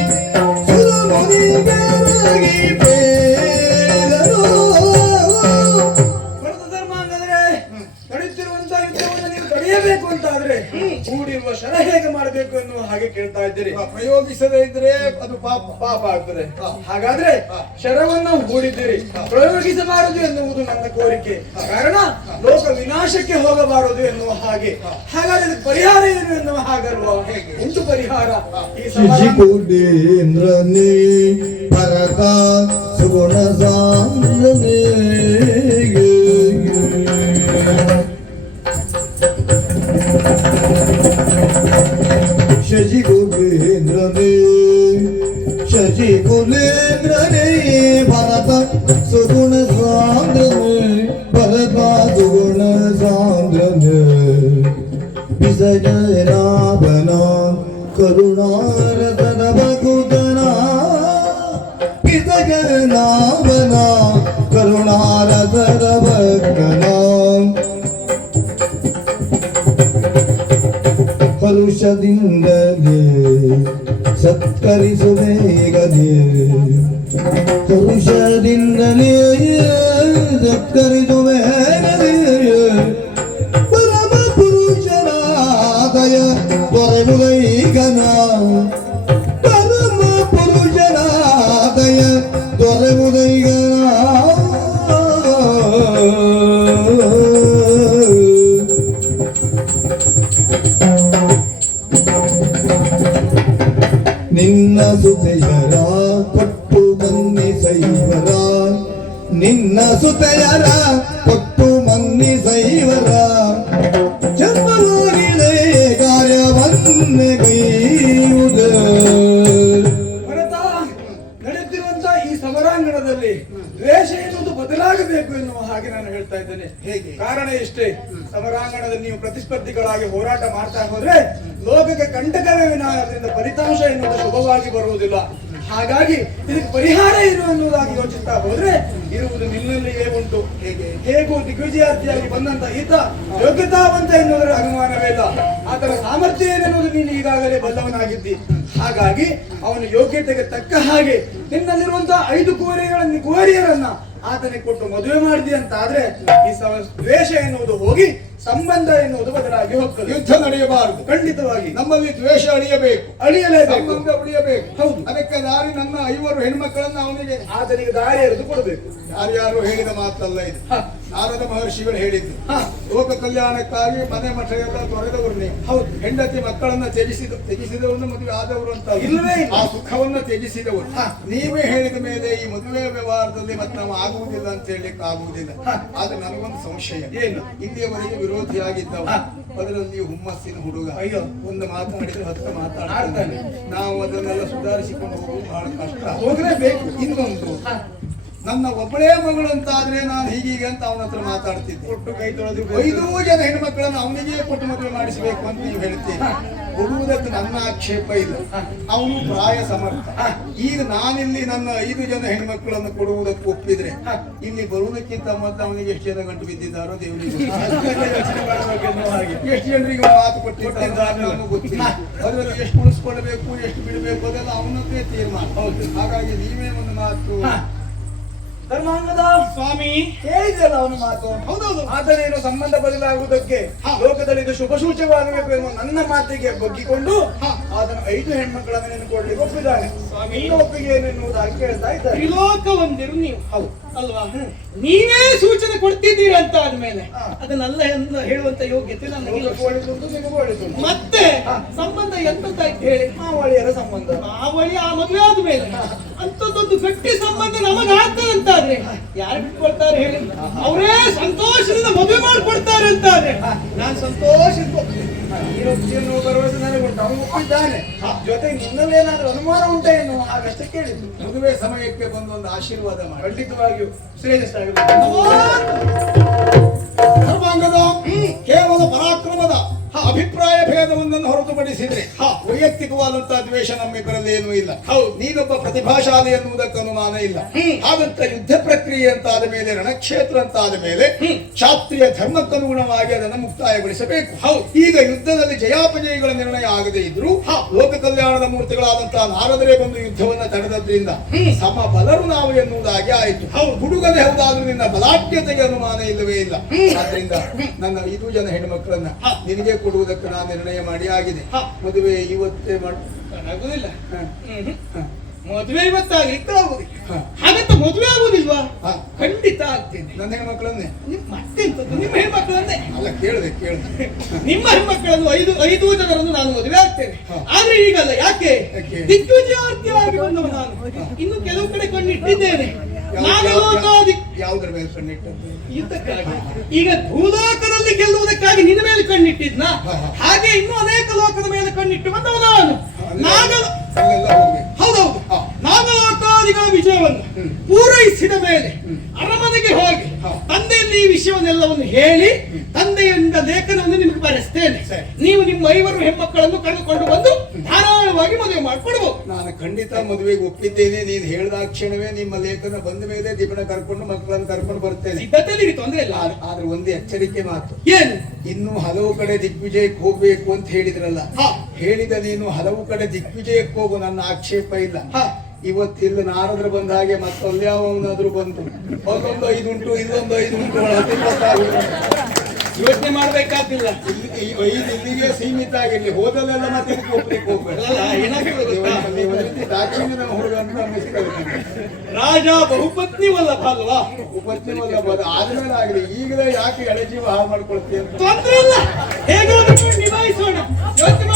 ಸುರಮುನಿಗರಾಗಿ ಬೇಡರು. ಭರತ ಧರ್ಮ ಅಂದರೆ ನಡೆಯುತ್ತಿರುವಂತಹ ಯುದ್ಧವನ್ನು ನೀವು ಪಡೆಯಬೇಕು ಅಂತ ಆದ್ರೆ ಹೂಡಿರುವ ಶರ ಹೇಗೆ ಮಾಡಬೇಕು ಎನ್ನುವ ಹಾಗೆ ಕೇಳ್ತಾ ಇದ್ದೀರಿ. ಪ್ರಯೋಗಿಸದೇ ಇದ್ರೆ ಅದು ಪಾಪ. ಪಾಪ ಆಗ್ತದೆ. ಹಾಗಾದ್ರೆ ಶರವನ್ನು ಹೂಡಿದ್ದೀರಿ, ಪ್ರಯೋಗಿಸಬಾರದು ಎನ್ನುವುದು ನನ್ನ ಕೋರಿಕೆ. ಕಾರಣ ಲೋಕ ವಿನಾಶಕ್ಕೆ ಹೋಗಬಾರದು ಎನ್ನುವ ಹಾಗೆ. ಹಾಗಾದ್ರೆ ಇದಕ್ಕೆ ಪರಿಹಾರ ಏನು ಎನ್ನುವ ಹಾಗಲ್ವಾ? ಉಂಟು ಪರಿಹಾರ. ಈ ಶಿಶಿಕುಡೇಂದ್ರನೇ ಭರತ ಸುಗುಣ ಸಾಂದ್ರನೇ ಶಶಿಕುಲೇಂದ್ರನೇ ಶಶಿಕುಲೇಂದ್ರನೇ ಭರತ ಸುಗುಣ ಸಾಂದ್ರನೇ ಭರತ ಸುಗುಣ ಸಾಂದ್ರನೇ ವಿಸಜನಾಭನ ಕರುಣಾರತನ ಭಕುತನ ವಿಸಜನಾಭನ ಕರುಣಾರತನ ಭಕ್ತನ ಹರುಷದಿಂದಲೇ ಸತ್ಕರಿಸುವೇಗಲೇ ಹರುಷದಿಂದಲೇ ಸತ್ಕರಿಸುವೇಗಲೇ ಪರಮ ಪುರುಷನಾದಯ ದೊರೆಯುವುದೈಗನ ಪರಮ ಪುರುಷನಾದಯ ದೊರೆಯುವುದೈಗನ ನಿನ್ನ ಸುತೆಯರ ಕೊಟ್ಟು ಮನ್ನಿಸೈವರ ನಿನ್ನ ಸುತೆಯರ ಕೊಟ್ಟು ಮನ್ನಿಸೈವರ ಜನ್ಮವಾಗಿದೆ ಕಾರ್ಯವನ್ನೆಗೈಯುವುದ ಭರತ, ನಡೆಯುತ್ತಿರುವಂತ ಈ ಸಮರಾಂಗಣದಲ್ಲಿ ದ್ವೇಷ ಎನ್ನುವುದು ಬದಲಾಗಬೇಕು ಎನ್ನುವ ಹಾಗೆ ನಾನು ಹೇಳ್ತಾ ಇದ್ದೇನೆ. ಹೇಗೆ? ಕಾರಣ ಇಷ್ಟೇ, ಸಮರಾಂಗಣದಲ್ಲಿ ನೀವು ಪ್ರತಿಸ್ಪರ್ಧಿಗಳಾಗಿ ಹೋರಾಟ ಮಾಡ್ತಾ ಹೋದ್ರೆ ಲೋಕಕ್ಕೆ ಕಂಟಕವೇ ವಿನಃ ಅದರಿಂದ ಫಲಿತಾಂಶ ಎನ್ನುವುದು ಶುಭವಾಗಿ ಬರುವುದಿಲ್ಲ. ಹಾಗಾಗಿ ಇದಕ್ಕೆ ಪರಿಹಾರ ಏನು ಎನ್ನುವುದಾಗಿ ಯೋಚಿಸ್ತಾ ಹೋದ್ರೆ ಇರುವುದು ನಿನ್ನಲ್ಲಿಯೇ ಉಂಟು. ಹೇಗೂ ದಿಗ್ವಿಜಯಾರ್ಥಿಯಾಗಿ ಬಂದಂತ ಈತ ಯೋಗ್ಯತಾವಂತ ಎನ್ನುವುದರ ಅನುಮಾನವೇ ಇಲ್ಲ. ಆತನ ಸಾಮರ್ಥ್ಯ ಏನೆನ್ನುವುದು ನೀನು ಈಗಾಗಲೇ ಬಲ್ಲವನಾಗಿದ್ದಿ. ಹಾಗಾಗಿ ಅವನ ಯೋಗ್ಯತೆಗೆ ತಕ್ಕ ಹಾಗೆ ನಿನ್ನಲ್ಲಿರುವಂತಹ 5 ಕುವರಿಯರನ್ನ ಆತನಿಗೆ ಕೊಟ್ಟು ಮದುವೆ ಮಾಡಿದಿ ಅಂತ ಆದ್ರೆ ಈ ದ್ವೇಷ ಎನ್ನುವುದು ಹೋಗಿ ಸಂಬಂಧ ಎನ್ನುವುದು ಬದಲಾಗಿ ಹೋಗ್ತದೆ. ಯುದ್ಧ ನಡೆಯಬಾರದು. ಖಂಡಿತವಾಗಿ ನಮ್ಮಲ್ಲಿ ದ್ವೇಷ ಅಳಿಯಬೇಕು, ಅಳಿಯಲೇಬೇಕು, ಸಂಬಂಧ ಉಳಿಯಬೇಕು. ಹೌದು. ಅದಕ್ಕೆ ದಾರಿ ನನ್ನ 5 ಹೆಣ್ಮಕ್ಕಳನ್ನ ಅವನಿಗೆ ಆತನಿಗೆ ದಾರಿ ಎರೆದು ಕೊಡಬೇಕು. ಯಾರ್ಯಾರು ಹೇಳಿದ ಮಾತಲ್ಲ ಇದು. ನಾರದ ಮಹರ್ಷಿಗಳು ಹೇಳಿದ್ದು. ಲೋಕ ಕಲ್ಯಾಣಕ್ಕಾಗಿ ಮನೆ ಮಠ ಎಲ್ಲ ತೊರೆದವರು ನೀವು. ಹೌದು. ಹೆಂಡತಿ ಮಕ್ಕಳನ್ನ ತ್ಯಜಿಸಿದವರನ್ನ ಮದುವೆ ಆದವರು ಅಂತ ಇಲ್ಲವೇ ಇಲ್ಲ. ಆ ಸುಖವನ್ನ ತ್ಯಜಿಸಿದವರು. ನೀವೇ ಹೇಳಿದ ಮೇಲೆ ಈ ಮದುವೆ ವ್ಯವಹಾರದಲ್ಲಿ ಮತ್ತೆ ನಾವು ಆಗುವುದಿಲ್ಲ ಅಂತ ಹೇಳಲಿಕ್ಕೆ ಆಗುವುದಿಲ್ಲ. ಆದ್ರೆ ನನಗೊಂದು ಸಂಶಯ. ಏನು? ಇಲ್ಲಿಯವರೆಗೆ ವಿರೋಧಿಯಾಗಿದ್ದವ, ಅದರಲ್ಲಿ ಹುಮ್ಮಸ್ಸಿನ ಹುಡುಗ. ಅಯ್ಯೋ, ಒಂದು ಮಾತನಾಡಿದ್ರೆ 10 ಆಡ್ತಾನೆ. ಮಾತಾಡ್ತಾನೆ. ನಾವು ಅದನ್ನೆಲ್ಲ ಸುಧಾರಿಸಿಕೊಂಡು ಹೋಗುವುದು ಬಹಳ ಕಷ್ಟ. ಹೋಗಲೇಬೇಕು. ಇನ್ನೊಂದು, ನನ್ನ ಒಬ್ಬಳೇ ಮಗಳು ಅಂತ ಆದ್ರೆ ನಾನು ಹೀಗೀಗೆ ಅಂತ ಅವನ ಹತ್ರ ಮಾತಾಡ್ತಿದ್ದೆ. ಕೊಟ್ಟು ಕೈ ತೊಳೆದು 5 ಜನ ಹೆಣ್ಮಕ್ಳನ್ನು ಅವನಿಗೆ ಕೊಟ್ಟು ಮದುವೆ ಮಾಡಿಸಬೇಕು ಅಂತ ನೀವು ಹೇಳ್ತೀನಿ. ಕೊಡುವುದಕ್ಕೆ ನನ್ನ ಆಕ್ಷೇಪ ಇಲ್ಲ, ಅವನು ಪ್ರಾಯ ಸಮರ್ಥ. ಈಗ ನಾನಿಲ್ಲಿ ನನ್ನ 5 ಜನ ಹೆಣ್ಮಕ್ಳನ್ನು ಕೊಡುವುದಕ್ಕೆ ಒಪ್ಪಿದ್ರೆ ಇಲ್ಲಿ ಬರುವುದಕ್ಕಿಂತ ಮೊದಲು ಅವನಿಗೆ ಎಷ್ಟು ಜನ ಗಂಟು ಬಿದ್ದಿದ್ದಾರೋ ದೇವರಿಗೆ ಎಷ್ಟು ಜನರಿಗೆ ಮಾತು ಕೊಟ್ಟಿದ್ದಾರೋ ಗೊತ್ತಿಲ್ಲ. ಅದರಲ್ಲಿ ಎಷ್ಟು ಉಳಿಸ್ಕೊಳ್ಬೇಕು ಎಷ್ಟು ಬಿಡಬೇಕು ಅದೆಲ್ಲ ಅವನದ್ದೇ ತೀರ್ಮಾನ. ಹಾಗಾಗಿ ನೀವೇ ಒಂದು ಮಾತು. ಧರ್ಮಾಂಗದ ಸ್ವಾಮಿ ಕೇಳಿದೆಯಲ್ಲ ಅವನ ಮಾತು. ಹೌದೌದು. ಆತನೇನು ಸಂಬಂಧ ಬದಲಾಗುವುದಕ್ಕೆ ಲೋಕದಲ್ಲಿ ಇದು ಶುಭ ಸೂಚಕವಾಗಬೇಕು ಎನ್ನುವ ನನ್ನ ಮಾತಿಗೆ ಬಗ್ಗಿಕೊಂಡು ಆತನ 5 ಹೆಣ್ಮಕ್ಕಳನ್ನು ನೀನು ಕೊಡ್ಲಿಕ್ಕೆ ಒಪ್ಪಿದ್ದಾನೆ. ನಿನ್ನ ಒಪ್ಪಿಗೆ ಏನೆನ್ನುವುದಾಗಿ ಕೇಳ್ತಾ ಇದ್ದಾರೆ. ತ್ರಿಲೋಕ ಒಂದಿರು ನೀವು. ಹೌದು ಅಲ್ವಾ? ನೀವೇ ಸೂಚನೆ ಕೊಡ್ತಿದ್ದೀರ ಅಂತ ಆದ್ಮೇಲೆ ಅದನ್ನೆಲ್ಲ ಹೇಳುವಂತ ಯೋಗ್ಯತೆ ನನಗೆ ಇಲ್ಲ. ಒಳ್ಳೆದುಂಟು ನಿನಗೂ ಒಳ್ಳೆದುಂಟು. ಮತ್ತೆ ಸಂಬಂಧ ಎಂತದ್ದಾಯ್ತು ಹೇಳಿ? ಮಾವಳಿಯರ ಸಂಬಂಧ. ಮಾವಳಿ ಆ ಮದುವೆ ಆದ್ಮೇಲೆ ಅಂತದೊಂದು ಗಟ್ಟಿ ಸಂಬಂಧ ನಮಗಾಗ್ತದಂತಾದ್ರೆ ಯಾರು ಬಿಟ್ಕೊಳ್ತಾರೆ ಹೇಳಿ? ಅವರೇ ಸಂತೋಷದಿಂದ ಮದುವೆ ಮಾಡ್ಕೊಡ್ತಾರೆ ಅಂತಾದ್ರೆ ನಾನು ಸಂತೋಷದಿಂದ ನೀನು ಭರವಸೆ ನನಗುಂಟು. ಅವನು ಒಪ್ಪಿದ್ದಾನೆ. ಜೊತೆಗೆ ನಿನ್ನಲ್ಲೇನಾದ್ರೂ ಅನುಮಾನ ಉಂಟೆ ಎನ್ನುವ ಹಾಗಷ್ಟೇ ಕೇಳಿದ್ದು. ಮದುವೆ ಸಮಯಕ್ಕೆ ಬಂದು ಒಂದು ಆಶೀರ್ವಾದ ಮಾಡಿ. ಖಂಡಿತವಾಗಿಯೂ ಶ್ರೇಯಸ್ಸಾಗಿರುತ್ತದೆ. ಧರ್ಮಾಂಗದ ಕೇವಲ ಪರಾಕ್ರಮದ ಅಭಿಪ್ರಾಯ ಭೇದವನ್ನು ಒಂದನ್ನು ಹೊರತುಪಡಿಸಿದ್ರೆ ವೈಯಕ್ತಿಕವಾದಂತಹ ದ್ವೇಷ ನಮ್ಮಿಬ್ಬರಲ್ಲಿ ಏನೂ ಇಲ್ಲ. ಹೌದು. ನೀನೊಬ್ಬ ಪ್ರತಿಭಾಶಾಲಿ ಎನ್ನುವುದಕ್ಕೆ ಅನುಮಾನ ಇಲ್ಲ. ಹಾಗಂತ ಯುದ್ಧ ಪ್ರಕ್ರಿಯೆ ಅಂತಾದ ಮೇಲೆ, ರಣಕ್ಷೇತ್ರ ಅಂತಾದ ಮೇಲೆ ಶಾಸ್ತ್ರೀಯ ಧರ್ಮಕ್ಕನುಗುಣವಾಗಿ ಅದನ್ನು ಮುಕ್ತಾಯಗೊಳಿಸಬೇಕು. ಈಗ ಯುದ್ಧದಲ್ಲಿ ಜಯಾಪಜಯಗಳ ನಿರ್ಣಯ ಆಗದೇ ಇದ್ರು ಲೋಕ ಕಲ್ಯಾಣದ ಮೂರ್ತಿಗಳಾದಂತಹ ನಾರದರೇ ಬಂದು ಯುದ್ಧವನ್ನ ತಡೆದದ್ರಿಂದ ಸಮಬಲರು ನಾವು ಎನ್ನುವುದಾಗಿ ಆಯಿತು. ಹುಡುಗನೇ ಹೌದಾದ್ರೂ ನಿನ್ನ ಬಲಾಢ್ಯತೆಗೆ ಅನುಮಾನ ಇಲ್ಲವೇ ಇಲ್ಲ. ಆದ್ರಿಂದ ನನ್ನ 5 ಜನ ಹೆಣ್ಣುಮಕ್ಕಳನ್ನ ನಿನಗೆ ಕೊಡುವುದಕ್ಕೆ ನಾನು ನಿರ್ಣಯ ಮಾಡಿ ಆಗಿದೆ. ಮದುವೆ ಇವತ್ತೇ ಆಗುದಿಲ್ಲ. ಮದುವೆ ಇವತ್ತಾಗ್ಲಿಕ್ಕೆ ಆಗುದಿಲ್ಲ. ಹಾಗಂತ ಮದುವೆ ಆಗುದಿಲ್ವಾ? ಖಂಡಿತ ಆಗ್ತೇನೆ. ನನ್ನ ಹೆಣ್ಮಕ್ಳನ್ನೇ. ಮತ್ತೆಂತದ್ದು? ನಿಮ್ಮ ಹೆಣ್ಮಕ್ಳನ್ನೇ. ಅಲ್ಲ, ಕೇಳಿದೆ ನಿಮ್ಮ ಹೆಣ್ಮಕ್ಕಳನ್ನು 5 ಜನರನ್ನು ನಾನು ಮದುವೆ ಆಗ್ತೇನೆ. ಆದ್ರೆ ಈಗಲ್ಲ. ಯಾಕೆ? ಯಾಕೆ? ದಿಗ್ವಿಜಯಾರ್ಥಿಯಾಗಿ ಬಂದವ ನಾನು. ಇನ್ನು ಕೆಲವು ಕಡೆ ಕಣ್ಣಿಟ್ಟಿದ್ದೇನೆ. ಯಾವುದರ ಮೇಲೆ ಕಣ್ಣಿಟ್ಟದ್ದು? ಯುದ್ಧಕ್ಕಾಗಿ. ಈಗ ಭೂಲೋಕದಲ್ಲಿ ಗೆಲ್ಲುವುದಕ್ಕಾಗಿ ನಿನ್ನ ಮೇಲೆ ಕಣ್ಣಿಟ್ಟಿದ್ನ, ಹಾಗೆ ಇನ್ನು ಅನೇಕ ಲೋಕದ ಮೇಲೆ ಕಣ್ಣಿಟ್ಟು ಬಂದವ ನಾನು. ಹೌದೌದು. ನಾಗಲೋಕಾದಿಗಳ ವಿಜಯವನ್ನು ಪೂರೈಸಿದ ಮೇಲೆ ಅರಮನೆಗೆ ಹೋಗಿ ತಂದೆಯಲ್ಲಿ ಈ ವಿಷಯವನ್ನೆಲ್ಲವನ್ನು ಹೇಳಿ ತಂದೆಯಿಂದ ಲೇಖನವನ್ನು ನಿಮಗೆ ಬರೆಸ್ತೇನೆ. ನೀವು ನಿಮ್ಮ 5 ಹೆಣ್ಮಕ್ಕಳನ್ನು ಕರೆದುಕೊಂಡು ಬಂದು ಧಾರಾಳವಾಗಿ ಮದುವೆ ಮಾಡಿಕೊಡ್ಬೋದು. ನಾನು ಖಂಡಿತ ಮದುವೆಗೆ ಒಪ್ಪಿದ್ದೇನೆ. ನೀನು ಹೇಳಿದ ಕ್ಷಣವೇ ನಿಮ್ಮ ಲೇಖನ ಬಂದ ಮೇಲೆ ದಿಬ್ಬಣ ಕರ್ಕೊಂಡು ಮಕ್ಕಳನ್ನು ಕರ್ಕೊಂಡು ಬರ್ತೇನೆ. ಸಿದ್ಧತೆಯಲ್ಲಿ ತೊಂದರೆ ಇಲ್ಲ. ಆದ್ರೆ ಒಂದು ಎಚ್ಚರಿಕೆ ಮಾತು. ಏನು? ಇನ್ನು ಹಲವು ಕಡೆ ದಿಗ್ವಿಜಯಕ್ಕೆ ಹೋಗ್ಬೇಕು ಅಂತ ಹೇಳಿದ್ರಲ್ಲ, ಹೇಳಿದ ನೀನು ಹಲವು ಕಡೆ ದಿಗ್ವಿಜಯಕ್ಕೆ ಹೋಗು, ನನ್ನ ಆಕ್ಷೇಪ ಇಲ್ಲ. ಇವತ್ತಿಲ್ಲ ನಾರದ್ರು ಬಂದ ಹಾಗೆ ಮತ್ತೊಂದ್ಯಾವನಾದ್ರೂ ಬಂದು ಅಲ್ಲೊಂದು 5 ಉಂಟು, ಇಲ್ಲೊಂದು 5 ಉಂಟು, 10 ಯೋಚನೆ ಮಾಡ್ಬೇಕಾಗಿಲ್ಲ. 5 ಇಲ್ಲಿಗೆ ಸೀಮಿತ ಆಗಿರ್ಲಿ, ಹೋದಲ್ಲೆಲ್ಲ ಮತ್ತೆ ಹೋಗ್ಲಿಕ್ಕೆ ಹೋಗ್ಬೇಕು. ದಾಕ್ಷಿಣ್ಯದ ಹುಡುಗ ಅಂತ ಅನ್ನಿಸ್ತಾರೆ. ರಾಜ ಬಹುಪತ್ನಿ ವಲ್ಲಭ ಅಲ್ವಾ? ಉಪತ್ನಿ ವಲ್ಲಭ ಆದ್ಮೇಲೆ ಆಗಲಿ. ಈಗಲೇ ಯಾಕೆ ಎಳೆ ಜೀವ ಹಾಳು ಮಾಡ್ಕೊಳ್ತೀಯ ಅಂತ ತೊಂದ್ರೆ ಇಲ್ಲ, ಹೇಗಾದ್ರೂ ನಿಭಾಯಿಸೋಣ. ಯೋಚನೆ